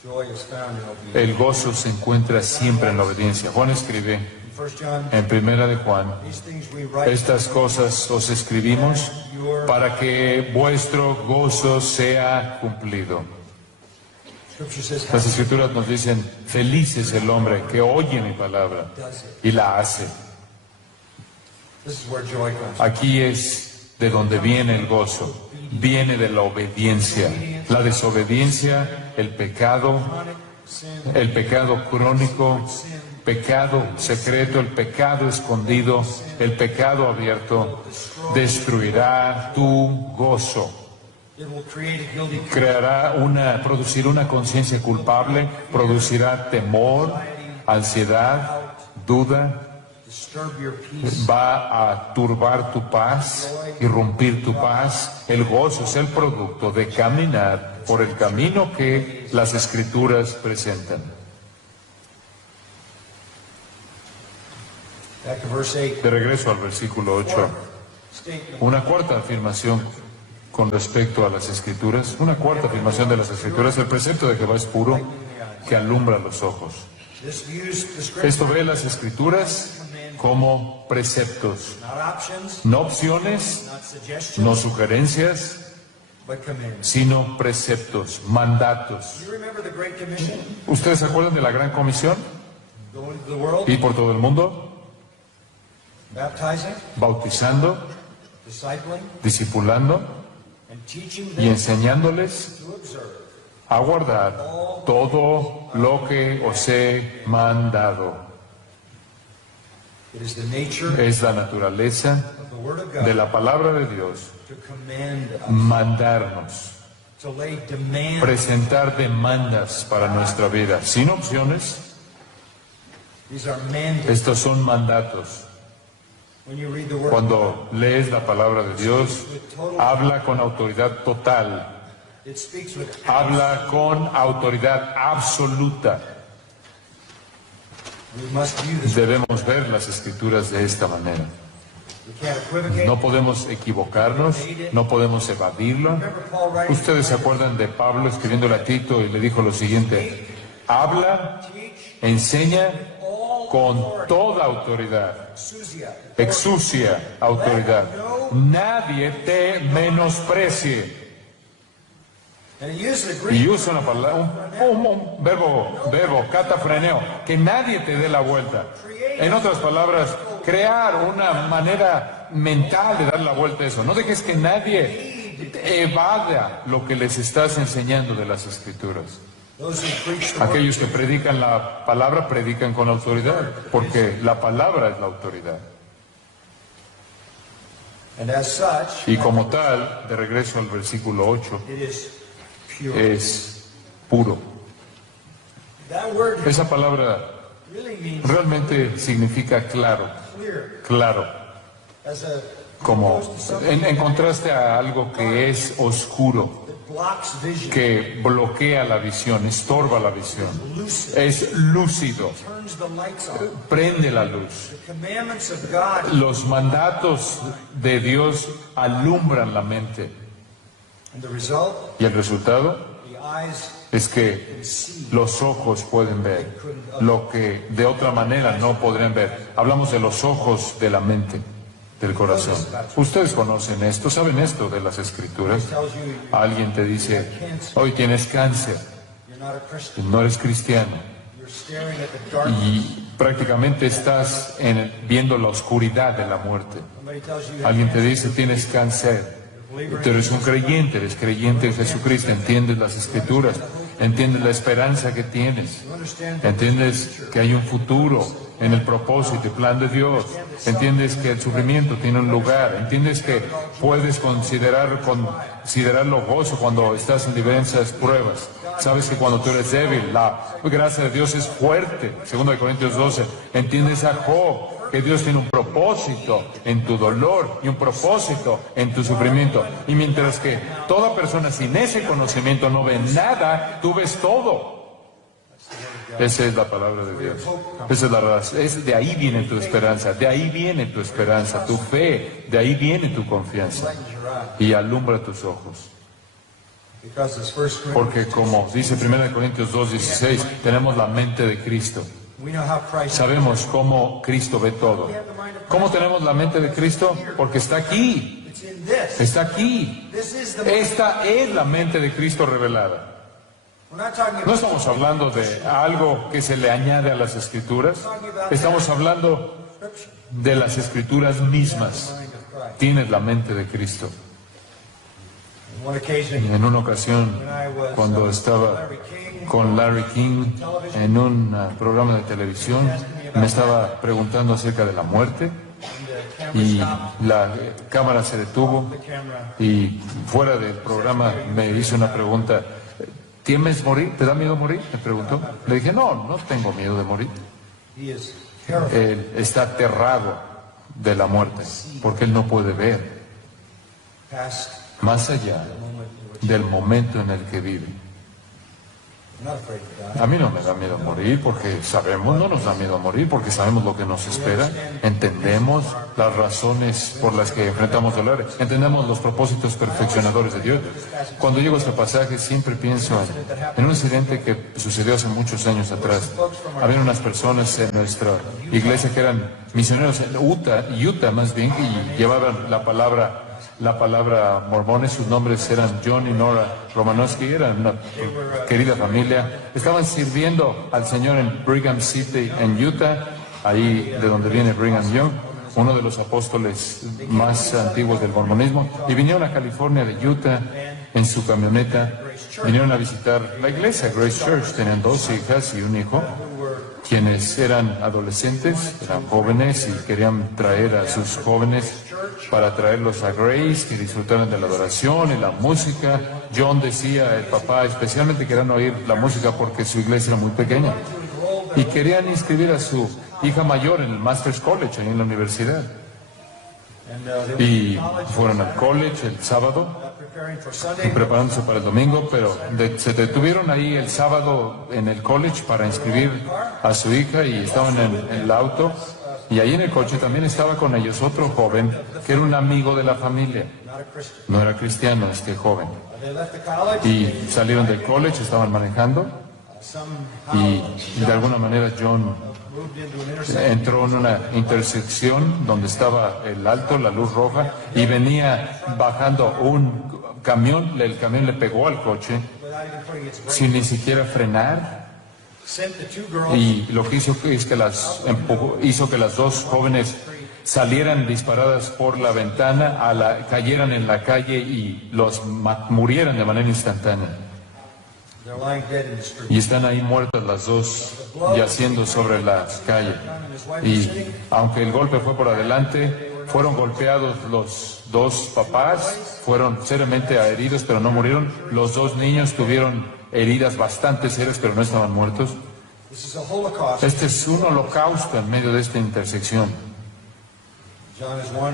Joy is found in obedience. El gozo se encuentra siempre en la obediencia. Juan escribe In 1 John, en Primera de Juan: these things we write estas cosas os escribimos para que vuestro gozo sea cumplido. Scripture says Las escrituras nos dicen, feliz es el hombre que oye mi palabra y la hace. this is where joy comes. Aquí es de donde viene el gozo, viene de la obediencia. La desobediencia, el pecado crónico, pecado secreto, el pecado escondido, el pecado abierto, destruirá tu gozo. It will create a guilty Producirá una conciencia culpable, producirá temor, ansiedad, duda, disturb your peace. va a turbar tu paz, irrumpir tu paz. El gozo es el producto de caminar por el camino que las escrituras presentan. Back to verse 8. De regreso al versículo 8, Statement. una cuarta afirmación con respecto a las escrituras, una cuarta afirmación de las escrituras: el precepto de Jehová es puro, que alumbra los ojos. This views the scripture, Esto ve las escrituras como preceptos, not options, no opciones, not suggestions, no sugerencias, but commandments. sino preceptos, mandatos. You remember the Great Commission? ¿Ustedes se acuerdan de la Gran Comisión? Go into the world, Ir por todo el mundo, baptizing, bautizando, discipling, discipulando and teaching y them enseñándoles to observe a guardar todo lo que os he mandado. It is the nature Es la naturaleza of the Word of God de la palabra de Dios to command us, mandarnos, to lay demand. presentar demandas para nuestra vida, sin opciones. These are mandates. Estos son mandatos. When you read the Word of God, Cuando lees la palabra de Dios, habla con autoridad total, it speaks with habla con autoridad absoluta. We must view this. Debemos ver las escrituras de esta manera. We can't equivocate. No podemos equivocarnos, no podemos evadirlo. Remember Paul writing, Ustedes se acuerdan de Pablo escribiéndole a Tito y le dijo lo siguiente: habla, teach, enseña all con toda autoridad, exousia, exucia autoridad. Nadie te menosprecie. and he used the Y Greek usa una palabra, un verbo, catafreneo, que nadie te dé la vuelta. En otras palabras, crear una manera mental de dar la vuelta a eso. No dejes que nadie evada lo que les estás enseñando de las Escrituras. those who preach the Word. Aquellos que predican la palabra predican con autoridad, porque la palabra es la autoridad. And as such, Y como tal, de regreso al versículo 8, it is pure. es puro. That word Esa palabra really means realmente significa claro, clear. claro, As a como opposed to something en contraste a algo que es oscuro, that blocks vision, que bloquea la visión, estorba la visión, lucid, es lúcido, turns the lights on. prende la luz. The commandments of God, Los mandatos de Dios alumbran la mente and the result, y el resultado the eyes es que los ojos pueden ver lo que de otra manera no podrían ver. Hablamos de los ojos de la mente, del corazón. Ustedes conocen esto, saben esto de las Escrituras. tells you Alguien te dice, hoy tienes cáncer, you're not a Christian. no eres cristiano, You're staring at the darkness. y prácticamente estás viendo la oscuridad de la muerte. Somebody tells you Alguien te dice, tienes cáncer, tú eres un creyente, eres creyente en Jesucristo, entiendes las Escrituras, entiendes la esperanza que tienes, you understand entiendes que hay un futuro en el propósito y plan de Dios, entiendes que el sufrimiento tiene un lugar, entiendes que puedes considerarlo gozo cuando estás en diversas pruebas. Sabes que cuando tú eres débil, la gracia de Dios es fuerte. 2 Corintios 12, entiendes a Job, que Dios tiene un propósito en tu dolor y un propósito en tu sufrimiento. Y mientras que toda persona sin ese conocimiento no ve nada, tú ves todo. Esa es la palabra de Dios. Esa es la razón. De ahí viene tu esperanza, de ahí viene tu esperanza, tu fe, de ahí viene tu confianza. Y alumbra tus ojos. because it's 1 Corinthians. Porque como dice 1 Corintios 2:16, tenemos la mente de Cristo. We know how Christ Sabemos cómo Cristo ve todo. ¿Cómo tenemos la mente de Cristo? Porque está aquí, it's in this. está aquí. This is the Esta es la mente de Cristo revelada. We're not talking No about estamos hablando de algo que se le añade a las Escrituras. Estamos hablando Scripture. de las Escrituras mismas. Mind of Christ. Tienes la mente de Cristo. On one occasion, En una ocasión, when I was cuando estaba Larry King, con Larry King en un programa de televisión, me estaba preguntando acerca de la muerte and the camera y stopped la cámara se detuvo the camera. y fuera del programa me hizo una pregunta. ¿Temes morir? ¿Te da miedo morir? Me preguntó. Le dije, no tengo miedo de morir. He is terrified. Él está aterrado de la muerte porque él no puede ver Past más allá the moment in which del momento en el que vive. I'm not afraid to die. A mí no me da miedo morir porque sabemos, no nos da miedo morir porque sabemos lo que nos espera, entendemos las razones por las que enfrentamos dolor, entendemos los propósitos perfeccionadores de Dios. Cuando llego a este pasaje siempre pienso en un incidente que sucedió hace muchos años atrás. Había unas personas en nuestra iglesia que eran misioneros en Utah más bien, y llevaban la palabra mormones. Sus nombres eran John y Nora Romanowski, eran una querida familia. Estaban sirviendo al Señor en Brigham City, en Utah, ahí de donde viene Brigham Young. uno de los apóstoles más antiguos del mormonismo, y vinieron a California de Utah en su camioneta. Vinieron a visitar la iglesia, Grace Church. Tenían 2 hijas y un hijo, quienes eran adolescentes, eran jóvenes y querían traer a sus jóvenes para traerlos a Grace, que disfrutaran de la adoración y la música. John decía, el papá, especialmente querían oír la música porque su iglesia era muy pequeña. Y querían inscribir a su hija mayor en el Master's College, ahí en la universidad. Y fueron al college el sábado, preparándose para el domingo, pero se detuvieron ahí el sábado en el college para inscribir a su hija y estaban en el auto. Y ahí en el coche también estaba con ellos otro joven que era un amigo de la familia. No era cristiano este joven. Y salieron del college, estaban manejando. Y de alguna manera John entró en una intersección donde estaba el alto, la luz roja, y venía bajando un camión. El camión le pegó al coche sin ni siquiera frenar. Y lo que hizo es que hizo que las 2 jóvenes salieran disparadas por la ventana, cayeran en la calle y murieran de manera instantánea. Y están ahí muertas las 2, yaciendo sobre la calle. Y aunque el golpe fue por adelante, fueron golpeados los 2 papás, fueron seriamente heridos, pero no murieron. Los 2 niños tuvieron heridas bastante serias, pero no estaban muertos. Este es un holocausto en medio de esta intersección.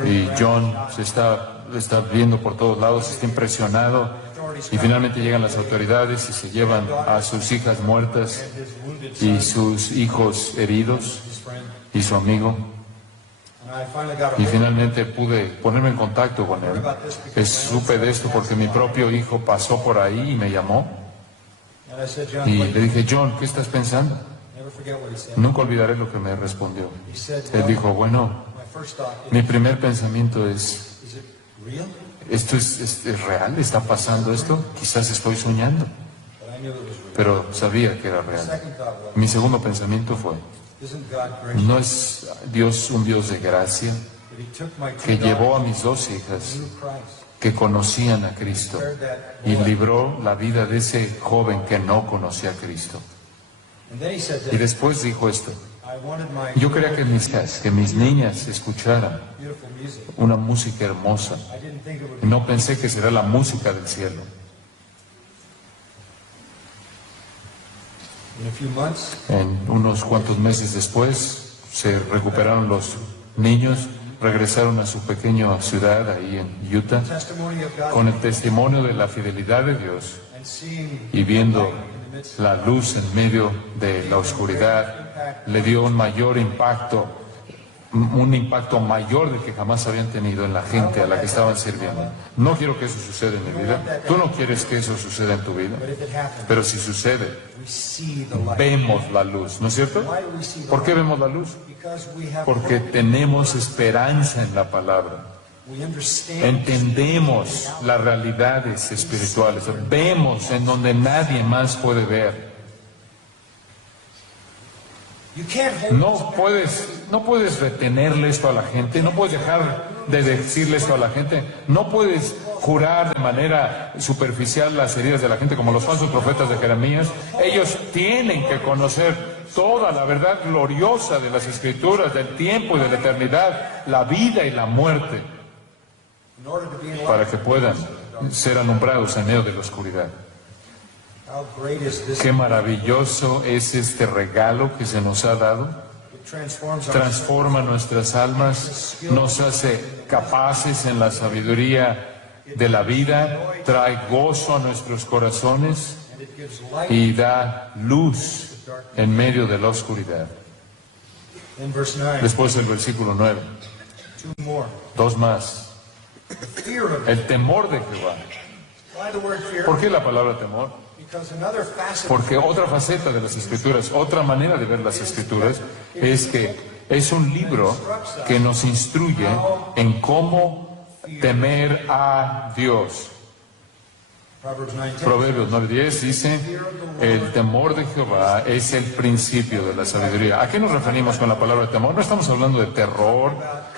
Y John se está viendo por todos lados, está impresionado. Y finalmente llegan las autoridades y se llevan a sus hijas muertas y sus hijos heridos y su amigo. Y finalmente pude ponerme en contacto con él. Supe de esto porque mi propio hijo pasó por ahí y me llamó. Y le dije, John, ¿qué estás pensando? Nunca olvidaré lo que me respondió. Él dijo, bueno, mi primer pensamiento es, ¿esto es real? ¿Está pasando esto? Quizás estoy soñando. Pero sabía que era real. Mi segundo pensamiento fue, ¿no es Dios un Dios de gracia que llevó a mis 2 hijas que conocían a Cristo y libró la vida de ese joven que no conocía a Cristo? Y después dijo esto: yo quería que mis niñas escucharan una música hermosa. No pensé que será la música del cielo. En unos cuantos meses después se recuperaron los niños, regresaron a su pequeña ciudad ahí en Utah con el testimonio de la fidelidad de Dios y viendo la luz en medio de la oscuridad. Le dio un mayor impacto, un impacto mayor del que jamás habían tenido en la gente a la que estaban sirviendo. No quiero que eso suceda en mi vida. Tú no quieres que eso suceda en tu vida. Pero si sucede, vemos la luz, ¿no es cierto? ¿Por qué vemos la luz? Porque tenemos esperanza en la palabra. Entendemos las realidades espirituales. Vemos en donde nadie más puede ver. No puedes retenerle esto a la gente, no puedes dejar de decirle esto a la gente, no puedes curar de manera superficial las heridas de la gente como los falsos profetas de Jeremías. Ellos tienen que conocer toda la verdad gloriosa de las Escrituras, del tiempo y de la eternidad, la vida y la muerte, para que puedan ser alumbrados en medio de la oscuridad. Qué maravilloso es este regalo que se nos ha dado. Transforma nuestras almas, nos hace capaces en la sabiduría de la vida, trae gozo a nuestros corazones y da luz en medio de la oscuridad. Después el versículo 9. 2 más. El temor de Jehová. ¿Por qué la palabra temor? Porque otra faceta de las Escrituras, otra manera de ver las Escrituras, es que es un libro que nos instruye en cómo temer a Dios. Proverbios 9:10 dice, el temor de Jehová es el principio de la sabiduría. ¿A qué nos referimos con la palabra temor? No estamos hablando de terror,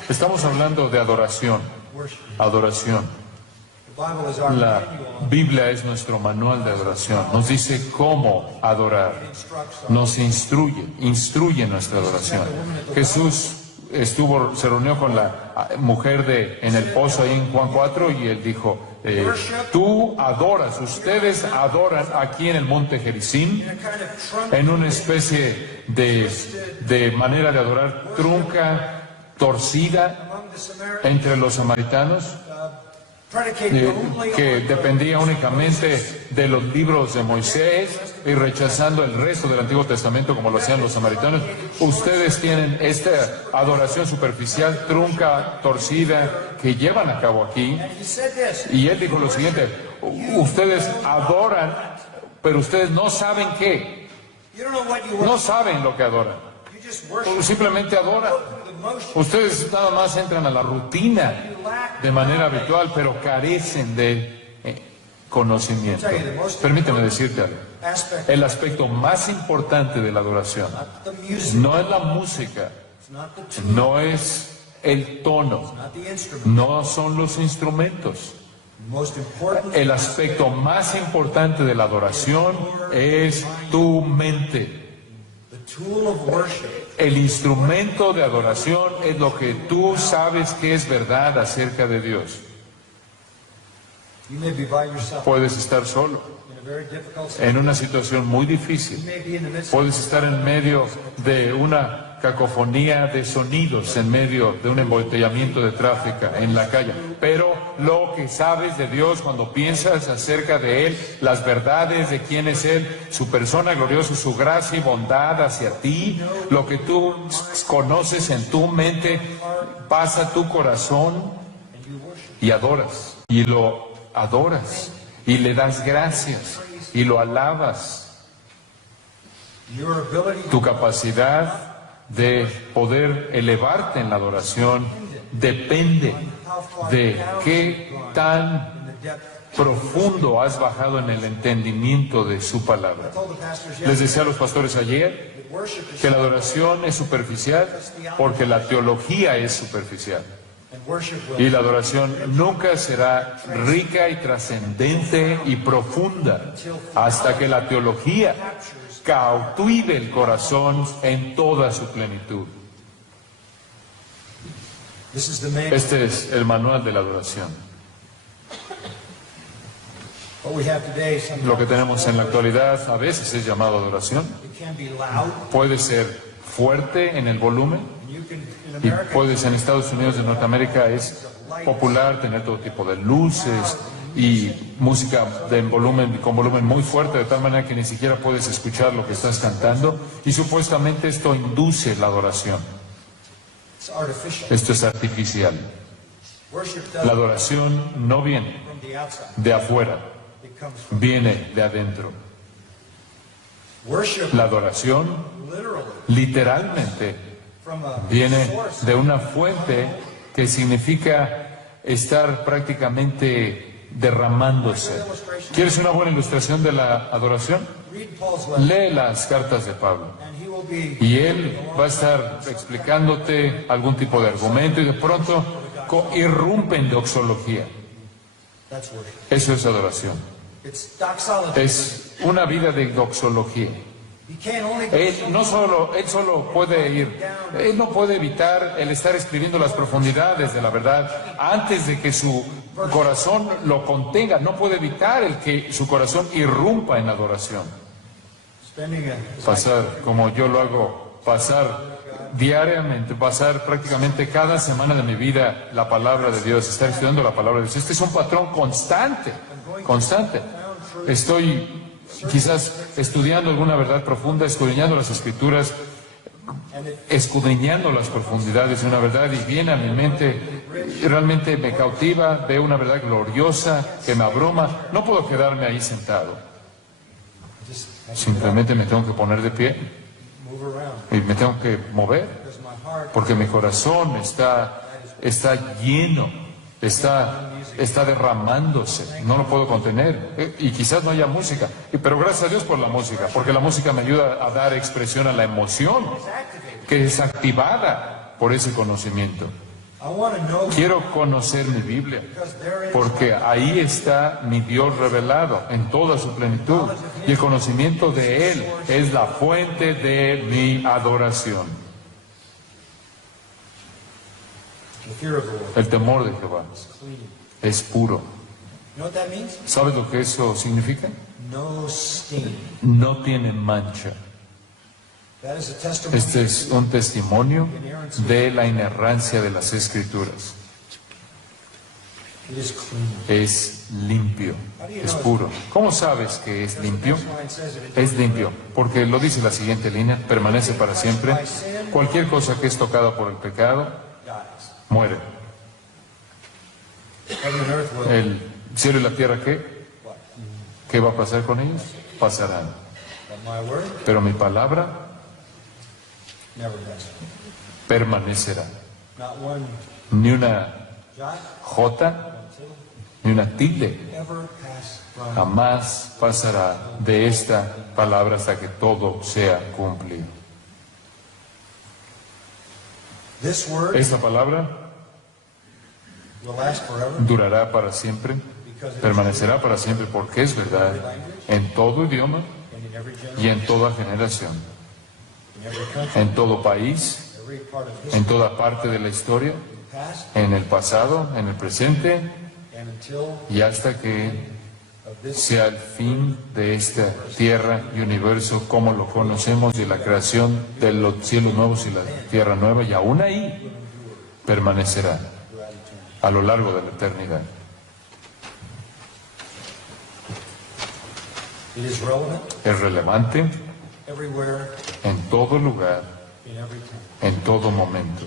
estamos hablando de adoración. Adoración. La Biblia es nuestro manual de adoración. Nos dice cómo adorar. Nos instruye nuestra adoración. Jesús se reunió con la mujer en el pozo ahí en Juan 4 y él dijo, tú adoras, ustedes adoran aquí en el monte Gerizim en una especie de manera de adorar trunca, torcida entre los samaritanos, que dependía únicamente de los libros de Moisés y rechazando el resto del Antiguo Testamento como lo hacían los samaritanos. Ustedes tienen esta adoración superficial, trunca, torcida, que llevan a cabo aquí. Y él dijo lo siguiente, ustedes adoran, pero ustedes no saben qué. No saben lo que adoran. Simplemente adoran. Ustedes nada más entran a la rutina de manera habitual, pero carecen de conocimiento. Permíteme decirte algo. El aspecto más importante de la adoración no es la música, no es el tono, no son los instrumentos. El aspecto más importante de la adoración es tu mente. El instrumento de adoración es lo que tú sabes que es verdad acerca de Dios. Puedes estar solo en una situación muy difícil. Puedes estar en medio de una cacofonía de sonidos, en medio de un embotellamiento de tráfico en la calle. Pero lo que sabes de Dios cuando piensas acerca de Él, las verdades de quién es Él, su persona gloriosa, su gracia y bondad hacia ti, lo que tú conoces en tu mente, pasa a tu corazón y adoras. Y lo adoras. Y le das gracias. Y lo alabas. Tu capacidad de poder elevarte en la adoración depende de qué tan profundo has bajado en el entendimiento de su palabra. Les decía a los pastores ayer que la adoración es superficial porque la teología es superficial. Y la adoración nunca será rica y trascendente y profunda hasta que la teología cautive el corazón en toda su plenitud. Este es el manual de la adoración. Lo que tenemos en la actualidad a veces es llamado adoración. Puede ser fuerte en el volumen y puedes en Estados Unidos de Norteamérica es popular tener todo tipo de luces y música con volumen muy fuerte, de tal manera que ni siquiera puedes escuchar lo que estás cantando, y supuestamente esto induce la adoración. Esto es artificial. La adoración no viene de afuera, viene de adentro. La adoración literalmente viene de una fuente que significa estar prácticamente derramándose. ¿Quieres una buena ilustración de la adoración? Lee las cartas de Pablo y él va a estar explicándote algún tipo de argumento y de pronto irrumpe en doxología. Eso es adoración. Es una vida de doxología. Él no puede evitar el estar escribiendo las profundidades de la verdad antes de que su corazón lo contenga. No puede evitar el que su corazón irrumpa en adoración. Pasar, como yo lo hago, pasar diariamente, pasar prácticamente cada semana de mi vida la palabra de Dios, estar estudiando la palabra de Dios. Este es un patrón constante. Estoy quizás estudiando alguna verdad profunda, escudriñando las Escrituras, escudriñando las profundidades de una verdad, y viene a mi mente, realmente me cautiva, veo una verdad gloriosa que me abruma. No puedo quedarme ahí sentado. Simplemente me tengo que poner de pie y me tengo que mover, porque mi corazón está lleno está derramándose, no lo puedo contener. Y quizás no haya música, pero gracias a Dios por la música, porque la música me ayuda a dar expresión a la emoción, que es activada por ese conocimiento. I want to know Quiero conocer mi Biblia, because there is porque ahí está mi Dios revelado en toda su plenitud, y el conocimiento de Él es la fuente de mi adoración. the fear of the Lord. El temor de Jehová Clean. es puro. You know what that means? ¿Sabes lo que eso significa? No stain. No tiene mancha. That is a testimony. Este es un testimonio de la inerrancia de las Escrituras. It is clean. Es limpio, es puro. ¿Cómo sabes que es limpio? Next line says it. Es limpio, porque lo dice la siguiente línea, permanece para siempre. Cualquier cosa que es tocada por el pecado, Dies. muere. Heaven and earth will. El cielo y la tierra, ¿qué? What? ¿Qué va a pasar con ellos? Pasarán. But my word Pero mi palabra never does. permanecerá. Not one Ni una jot, jota, one tittle, ni una tilde ever pass from. jamás pasará de esta palabra hasta que todo sea cumplido. This word Esta palabra will last forever durará para siempre, because it is permanecerá para siempre porque es verdad en todo idioma and in every y generation, en toda generación, in every country, en todo país, every part of en history, toda parte de la historia, past en el pasado, en el presente and until y hasta que of this sea el fin de esta tierra y universo como lo conocemos y la creación de los cielos nuevos y la tierra nueva, y aún ahí permanecerá a lo largo de la eternidad. it is relevant Es relevante everywhere en todo lugar, in every time. en todo momento.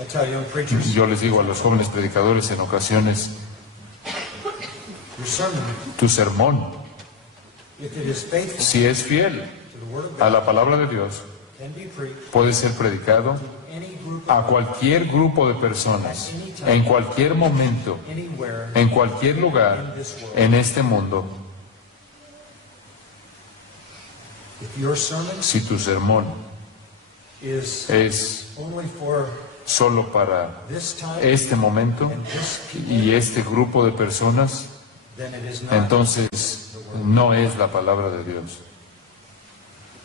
I tell young preachers, Yo les digo a los jóvenes predicadores en ocasiones, your sermon, tu sermón, if it is faithful si es fiel to the word of a God, la palabra de Dios, can be preached puede ser predicado to any group, a cualquier grupo de personas, en cualquier momento, anywhere en cualquier lugar, en este mundo. if your sermon Si tu sermón is es only for solo para this time este momento and this people, y este grupo de personas, then it is not. entonces no es la palabra de Dios.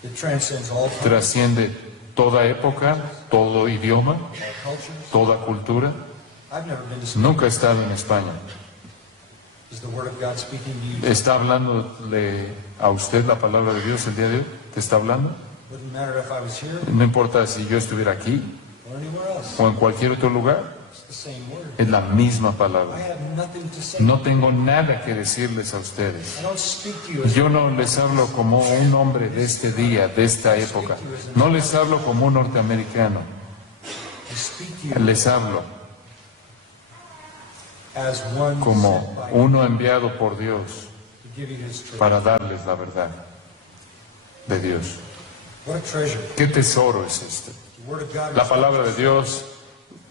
It transcends all time, Trasciende toda época, todo idioma, all cultures. toda cultura. I've never been to Spain. Nunca he estado en España. Is the word of God speaking to you? ¿Está hablándole a usted la palabra de Dios el día de hoy? ¿Te está hablando? Wouldn't matter if I was here No importa si yo estuviera aquí or anywhere else. o en cualquier otro lugar, It's the same word. es la misma I palabra. have nothing to say. No tengo nada que decirles a ustedes. I don't speak to you as Yo no les hablo como un hombre de este día, de esta época. No les hablo como un norteamericano. I speak to you Les hablo as one como sent by God uno enviado por Dios to give you his truth. para darles la verdad de Dios. What a treasure. ¿Qué tesoro es este? The word of God La palabra de Dios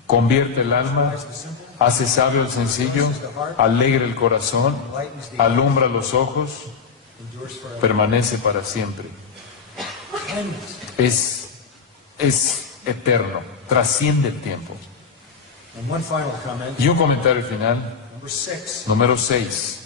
convierte el alma, restores the simple, hace sabio el sencillo, alegra el corazón, lightens the alumbra los ojos, endures forever. permanece para siempre. Timeless. Es eterno, trasciende el tiempo. And one final comment. Y un comentario final, Number 6. número 6.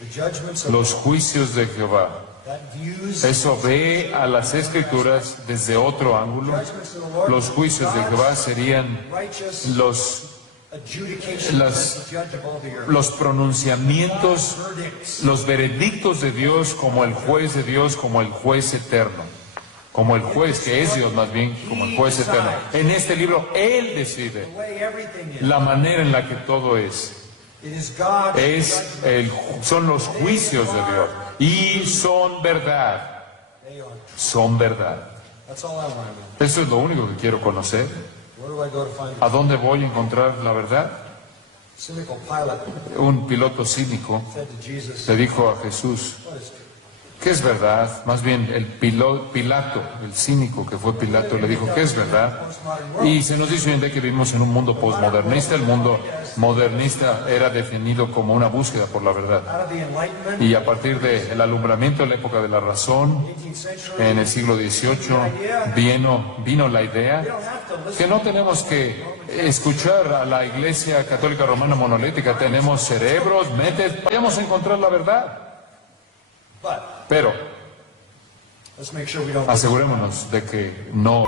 The judgments of Los juicios de Jehová. that views Eso ve a las Escrituras desde otro ángulo. judgments of the Lord. Los juicios de Jehová serían Righteous los adjudication las- as the judge of all the earth. los pronunciamientos, Verdicts. los veredictos de Dios como el juez de Dios, como el juez eterno, como el juez que es Dios más bien, como el juez eterno. En este libro Él decide The way everything is. la manera en la que todo es. It is God's Son los juicios de Dios y son verdad, They are. son verdad. That's all I want to know. Eso es lo único que quiero conocer. Where do I go to find ¿A it? dónde voy a encontrar la verdad? Cynical Pilate Un piloto cínico said to Jesus, le dijo a Jesús, what is truth? ¿qué es verdad? Más bien el Pilato, el cínico que fue Pilato, le dijo, ¿qué es verdad? Y se nos dice hoy en día que vivimos en un mundo postmodernista, el mundo modernista era definido como una búsqueda por la verdad. Out of the Enlightenment, Y a partir del alumbramiento en la época de la razón, 18th century, en el siglo XVIII, vino la we idea don't have to listen. que no tenemos que escuchar a la Iglesia Católica Romana Monolítica. Tenemos cerebros, mentes, vayamos a encontrar la verdad. But Pero let's make sure we don't. asegurémonos de que no.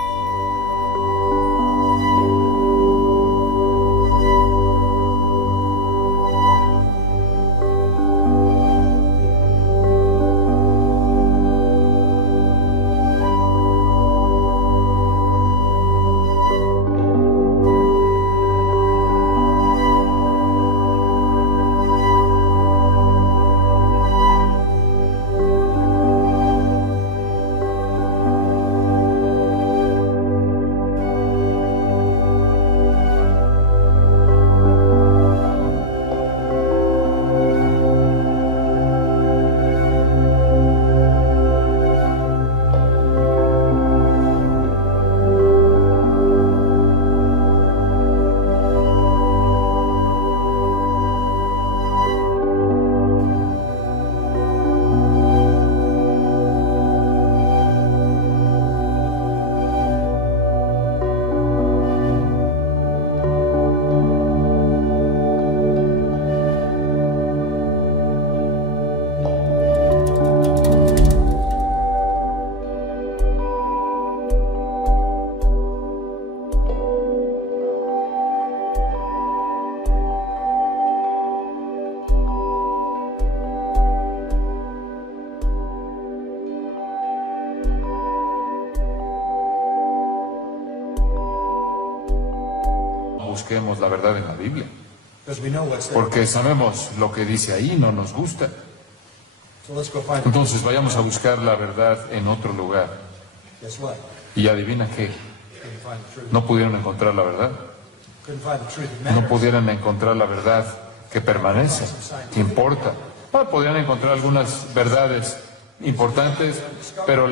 Busquemos la verdad en la Biblia, Because we know what's there. porque sabemos lo que dice ahí, no nos gusta. So let's go find it. Entonces vayamos a buscar la verdad en otro lugar. Guess what? Y adivina qué, Couldn't find the truth. no pudieron encontrar la verdad, Couldn't find the truth. It no matters. pudieron encontrar la verdad que permanece, que importa. Podrían encontrar algunas verdades importantes, pero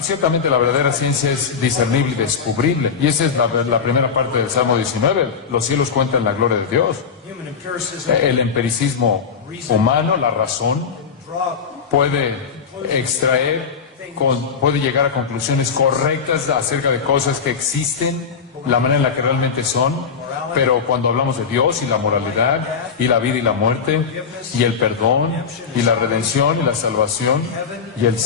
ciertamente la verdadera ciencia es discernible y descubrible. Y esa es la primera parte del Salmo 19. Los cielos cuentan la gloria de Dios. Human empiricism El empiricismo humano, la razón, draw puede extraer, puede llegar a conclusiones correctas acerca de cosas que existen, la manera en la que realmente son, pero cuando hablamos de Dios y la moralidad y la vida y la muerte y el perdón y la redención y la salvación y el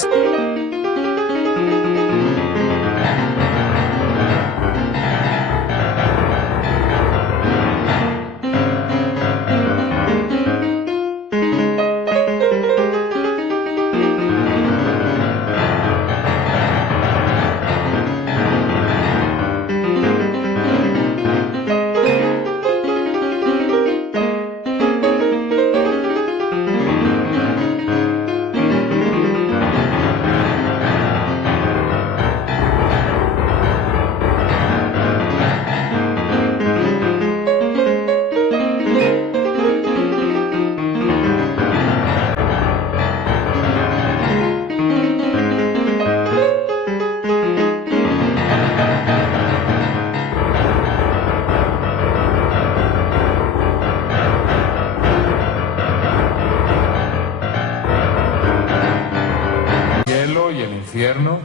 cielo y el infierno.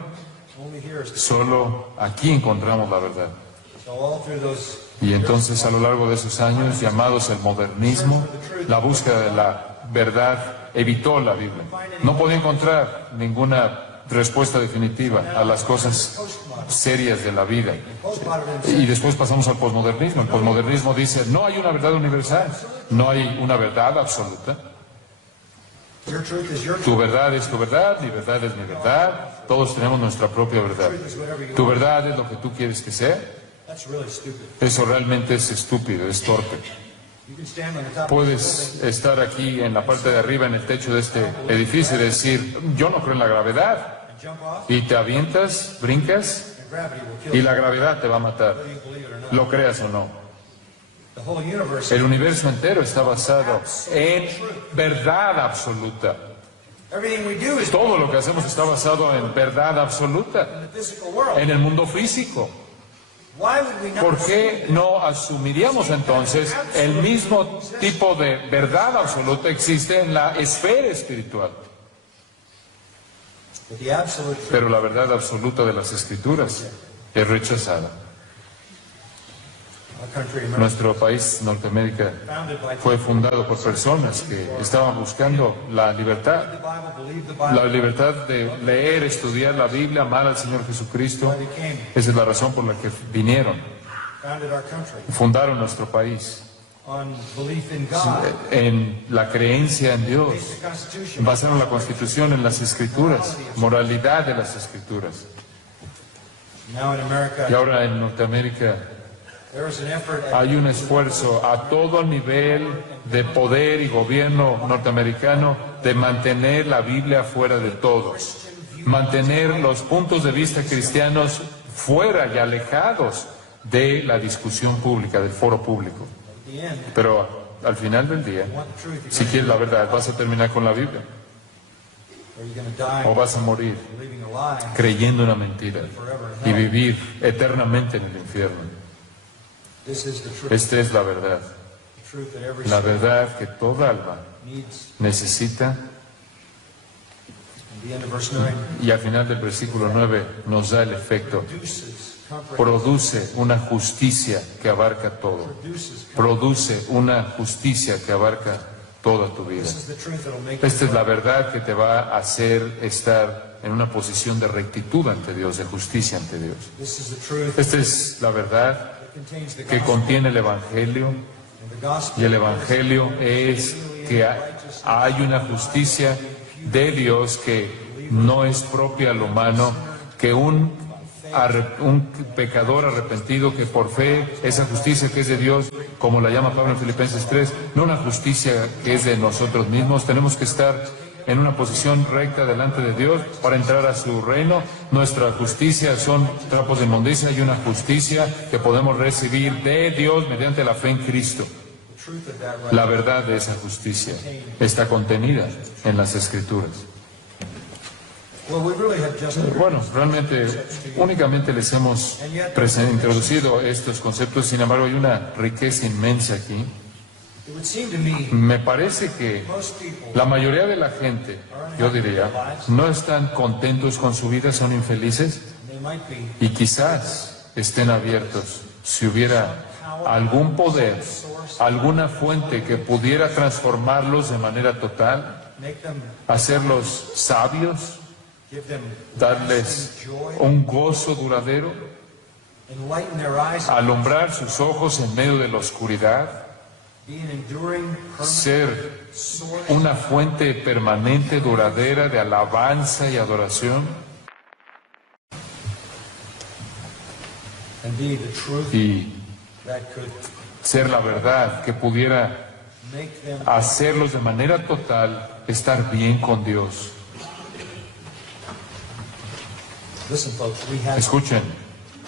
only here is Solo aquí encontramos la verdad. so all through those Y entonces a lo largo de esos años llamados el modernismo, la búsqueda de la verdad evitó la Biblia. No podía encontrar ninguna respuesta definitiva a las cosas serias de la vida. postmodernism Y después pasamos al posmodernismo. El posmodernismo dice, no hay una verdad universal, no hay una verdad absoluta. your truth is your truth. Tu verdad es tu verdad, mi verdad es mi verdad, todos tenemos nuestra propia verdad. Tu verdad es lo que tú quieres que sea. That's really stupid. Eso realmente es estúpido, es torpe. You can stand on the top of Puedes estar aquí en la parte de arriba, en el techo de este edificio y decir, yo no creo en la gravedad. and jump off, Y te avientas, brincas, and gravity will kill y you. la gravedad te va a matar, Whether you believe it or not. lo creas o no. The whole universe El universo entero está basado en verdad absoluta. everything we do is Todo lo que hacemos está basado en verdad absoluta, in the physical world. en el mundo físico. Why would we not ¿Por qué no asumiríamos entonces el mismo tipo de verdad absoluta existe en la esfera espiritual? But the absolute truth Pero la verdad absoluta de las Escrituras es rechazada. our country, America, Nuestro país, Norteamérica, founded by fue fundado por personas que estaban buscando la libertad. the Bible, believe the La Bible, libertad de leer, estudiar la Biblia, amar al Señor Jesucristo. why they came, Esa es la razón por la que vinieron. founded our country Fundaron nuestro país on belief in God. en la creencia en Dios. Based the Constitution Basaron la Constitución en las Escrituras, moralidad de las Escrituras. now in America. Y ahora en Norteamérica There is an effort at hay un esfuerzo a todo nivel de poder y gobierno norteamericano de mantener la Biblia fuera de todos, mantener los puntos de vista cristianos fuera y alejados de la discusión pública, del foro público. the end. Pero al final del día, Want the truth? si quieres la verdad, vas a terminar con la Biblia Or are you going to die o vas a morir believing a lie? creyendo una mentira y vivir eternamente en el infierno. This is the truth. Esta es la verdad, The truth that every la soul verdad que toda alma needs. necesita. At the end of verse 9, Y al final del versículo 9 nos da el efecto. produces comfort. Produce una justicia que abarca todo. Produces comfort. Produce una justicia que abarca toda tu vida. This is the truth that will make you Esta es la verdad que te va a hacer estar en una posición de rectitud ante Dios, de justicia ante Dios. This is the truth Esta es la verdad that contains the que gospel. contiene el Evangelio. And the gospel Y el Evangelio es que hay una justicia de Dios que no es propia al humano, que un pecador arrepentido que por fe, esa justicia que es de Dios, como la llama Pablo en Filipenses 3, no una justicia que es de nosotros mismos. Tenemos que estar en una posición recta delante de Dios para entrar a su reino. Nuestra justicia son trapos de inmundicia y una justicia que podemos recibir de Dios mediante la fe en Cristo. the truth of that right. La verdad de esa justicia está contenida en las Escrituras. Well, we really have just Bueno, realmente únicamente les hemos introducido estos conceptos, sin embargo hay una riqueza inmensa aquí. it would seem to me Me parece que most people la mayoría de la gente, yo diría, no están contentos con su vida, son infelices they might be y quizás estén abiertos si hubiera algún poder, alguna fuente que pudiera transformarlos de manera total, make them hacerlos sabios, give them darles joy, un gozo duradero, enlighten their eyes, alumbrar sus ojos en medio de la oscuridad, be an enduring permanent ser source una fuente permanente, duradera de alabanza y adoración, and be the truth y that could ser la verdad que pudiera make them hacerlos de manera total estar bien con Dios. listen, folks. We have Escuchen,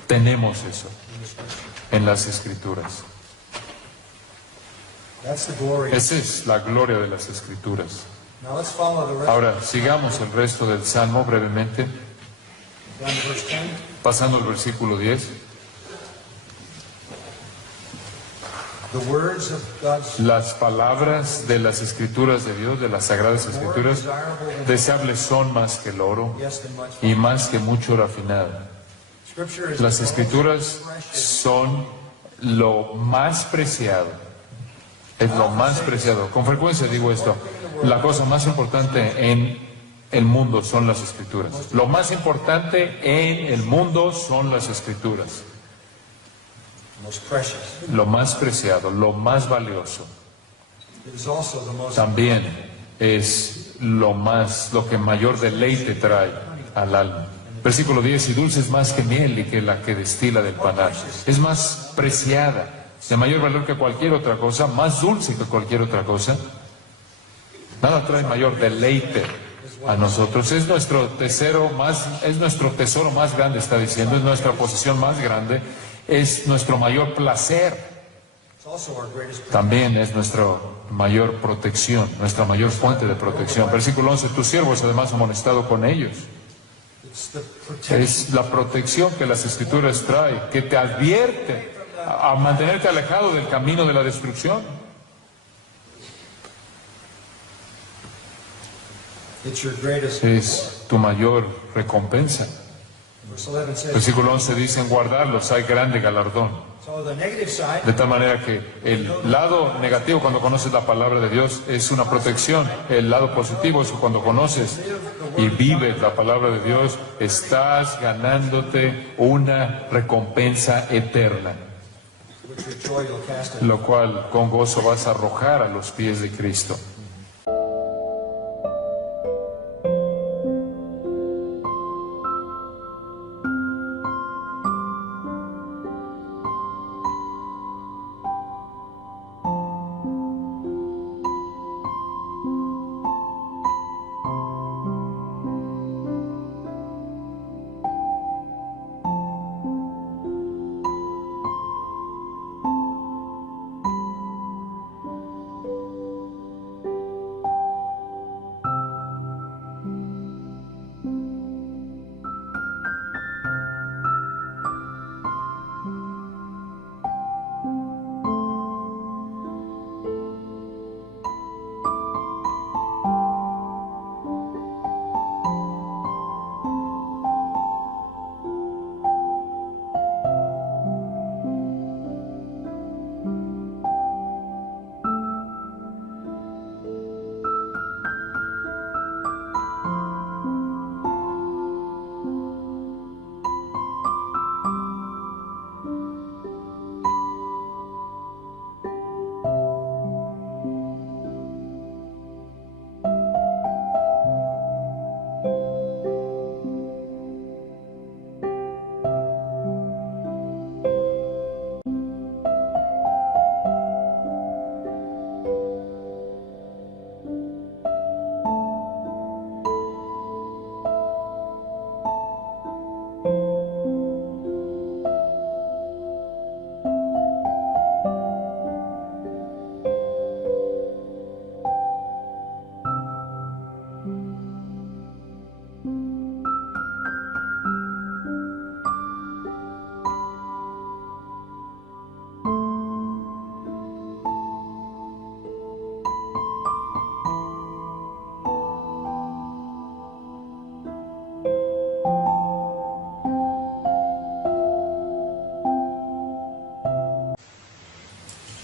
tenemos eso en las Escrituras. that's the glory. Esa es la gloria de las Escrituras. Now let's follow the rest Ahora, sigamos el resto del Salmo brevemente, down to verse 10. pasando al versículo 10. The words of God's Las palabras de las Escrituras de Dios, de las Sagradas Escrituras, deseables son más que el oro yes and much. y más que mucho refinado. Scripture is Las the Escrituras son lo más preciado, es lo más preciado. Con frecuencia digo esto, la cosa más importante en el mundo son las Escrituras. Lo más importante en el mundo son las Escrituras. most precious. Lo más preciado, lo más valioso. It is also the most También es lo que mayor deleite trae al alma. Versículo 10, y dulce es más que miel y que la que destila del panal. Es más preciada, de mayor valor que cualquier otra cosa, más dulce que cualquier otra cosa. Nada trae mayor deleite a nosotros. Es nuestro tesoro más grande, está diciendo, es nuestra posesión más grande, es nuestro mayor placer. it's also our greatest También es nuestra mayor protección, nuestra mayor fuente de protección. Versículo 11, tu siervo es además amonestado con ellos. It's the protection. Es la protección que las Escrituras traen, que te advierte a mantenerte alejado del camino de la destrucción. It's your greatest. Es tu mayor recompensa. Verse 11 says, Versículo 11 dice, en guardarlos hay grande galardón. so the negative side, De tal manera que el lado negativo cuando conoces la palabra de Dios es una protección. El lado positivo es que cuando conoces y vives la palabra de Dios, estás ganándote una recompensa eterna, which with joy you'll cast it. lo cual con gozo vas a arrojar a los pies de Cristo.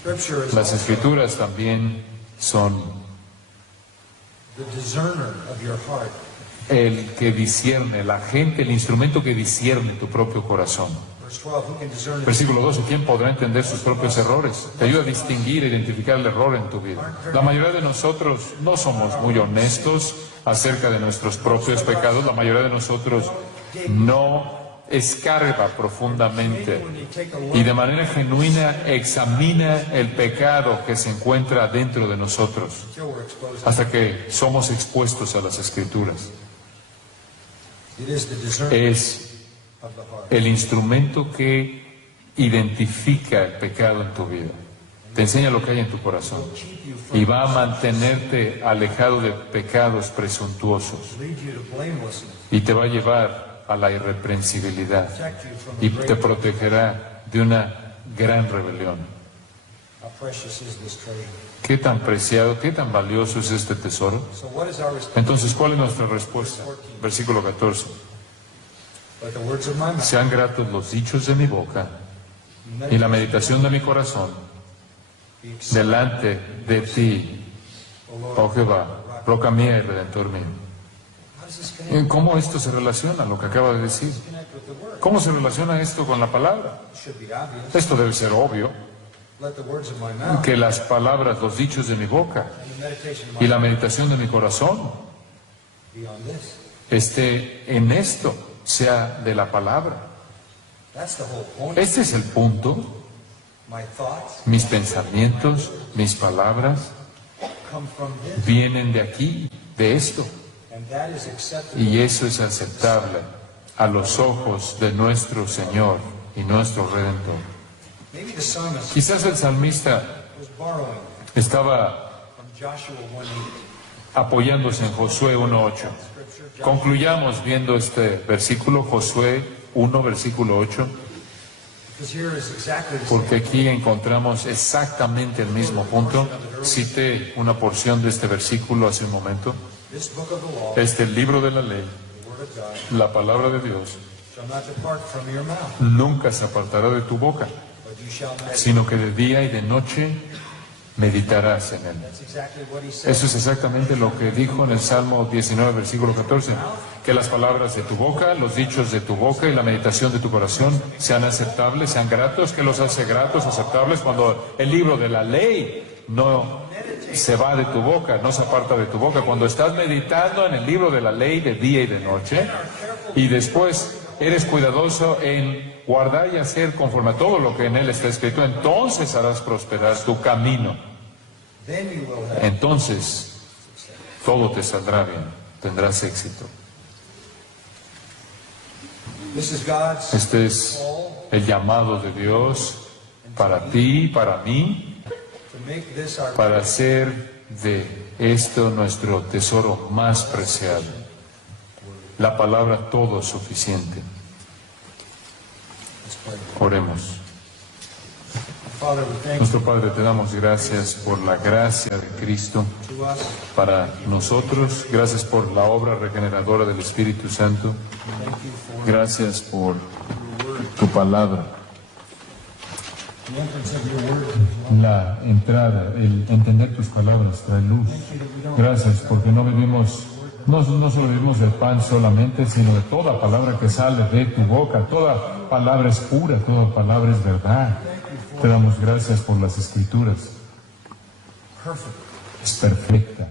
Scripture is Las also Escrituras también son the discerner of your heart. el que discierne, el agente, el instrumento que discierne tu propio corazón. Verse 12, who can discern it? Versículo 12, ¿quién podrá entender sus propios errores? Te ayuda a distinguir e identificar el error en tu vida. La mayoría de nosotros no somos muy honestos acerca de nuestros propios pecados. La mayoría de nosotros no escarba profundamente y de manera genuina examina el pecado que se encuentra dentro de nosotros Till we're exposed. hasta que somos expuestos a las Escrituras. It is the discerner Es of the heart. el instrumento que identifica el pecado en tu vida. Te enseña lo que hay en tu corazón Keep you from, y va a mantenerte alejado de pecados presuntuosos lead you to blamelessness, y te va a llevar a la irreprensibilidad protect you from y the te great. protegerá de una gran rebelión. How precious is this treasure? ¿Qué tan preciado, qué tan valioso es este tesoro? So what is our response? Entonces, ¿cuál es nuestra respuesta? Versículo 14. Let the words of my mouth Sean gratos los dichos de mi boca y la meditación de mi corazón be acceptable, delante de ti, O oh Lord. Jehová, roca mía y redentor mío. How does this connect? ¿Cómo esto se relaciona, lo que acaba de decir? Connect with the word. ¿Cómo se relaciona esto con la palabra? It should be obvious. Esto debe ser obvio, Let the words of my mouth que las palabras, los dichos de mi boca and the meditation of y my la heart meditación de mi corazón be on this. esté en esto, sea de la palabra. That's the whole point. Este es el punto. My thoughts Mis pensamientos, mis palabras come from this, vienen de aquí, de esto. and that is acceptable. Y eso es aceptable a los ojos de nuestro Señor y nuestro Redentor. Maybe the psalmist Quizás el salmista was borrowing estaba from Joshua 1:8 apoyándose en Josué 1:8, scripture. Concluyamos viendo este versículo, Josué 1, versículo 8, Because here is exactly the porque aquí encontramos exactamente el mismo punto. Cité una porción de este versículo hace un momento. This book of the law, Este libro de la ley, the word of God, la palabra de Dios, shall not depart from your mouth, nunca se apartará de tu boca, but you shall meditate. sino que de día y de noche meditarás en él. That's exactly what he said. Eso es exactamente lo que dijo en el Salmo 19, versículo 14, que las palabras de tu boca, los dichos de tu boca y la meditación de tu corazón sean aceptables, sean gratos, que los hace gratos, aceptables, cuando el libro de la ley no se va de tu boca, no se aparta de tu boca, cuando estás meditando en el libro de la ley de día y de noche, y después eres cuidadoso en guardar y hacer conforme a todo lo que en él está escrito, entonces harás prosperar tu camino. Then you will have. Entonces todo te saldrá bien, tendrás éxito. This is God's Este es el llamado de Dios para ti, para mí, to make this our para hacer de esto nuestro tesoro más preciado. La palabra todo suficiente. Oremos. Father. We thank Nuestro Padre, te damos gracias por la gracia de Cristo you to us. para nosotros. Gracias por la obra regeneradora del Espíritu Santo. Thank you for Gracias por your word. tu palabra. The entrance of your word. La entrada, el entender tus palabras trae luz. Gracias porque no vivimos, no solo vivimos del pan solamente, sino de toda palabra que sale de tu boca. Toda palabra es pura, toda palabra es verdad. Te damos gracias por las Escrituras. Perfect. Es perfecta.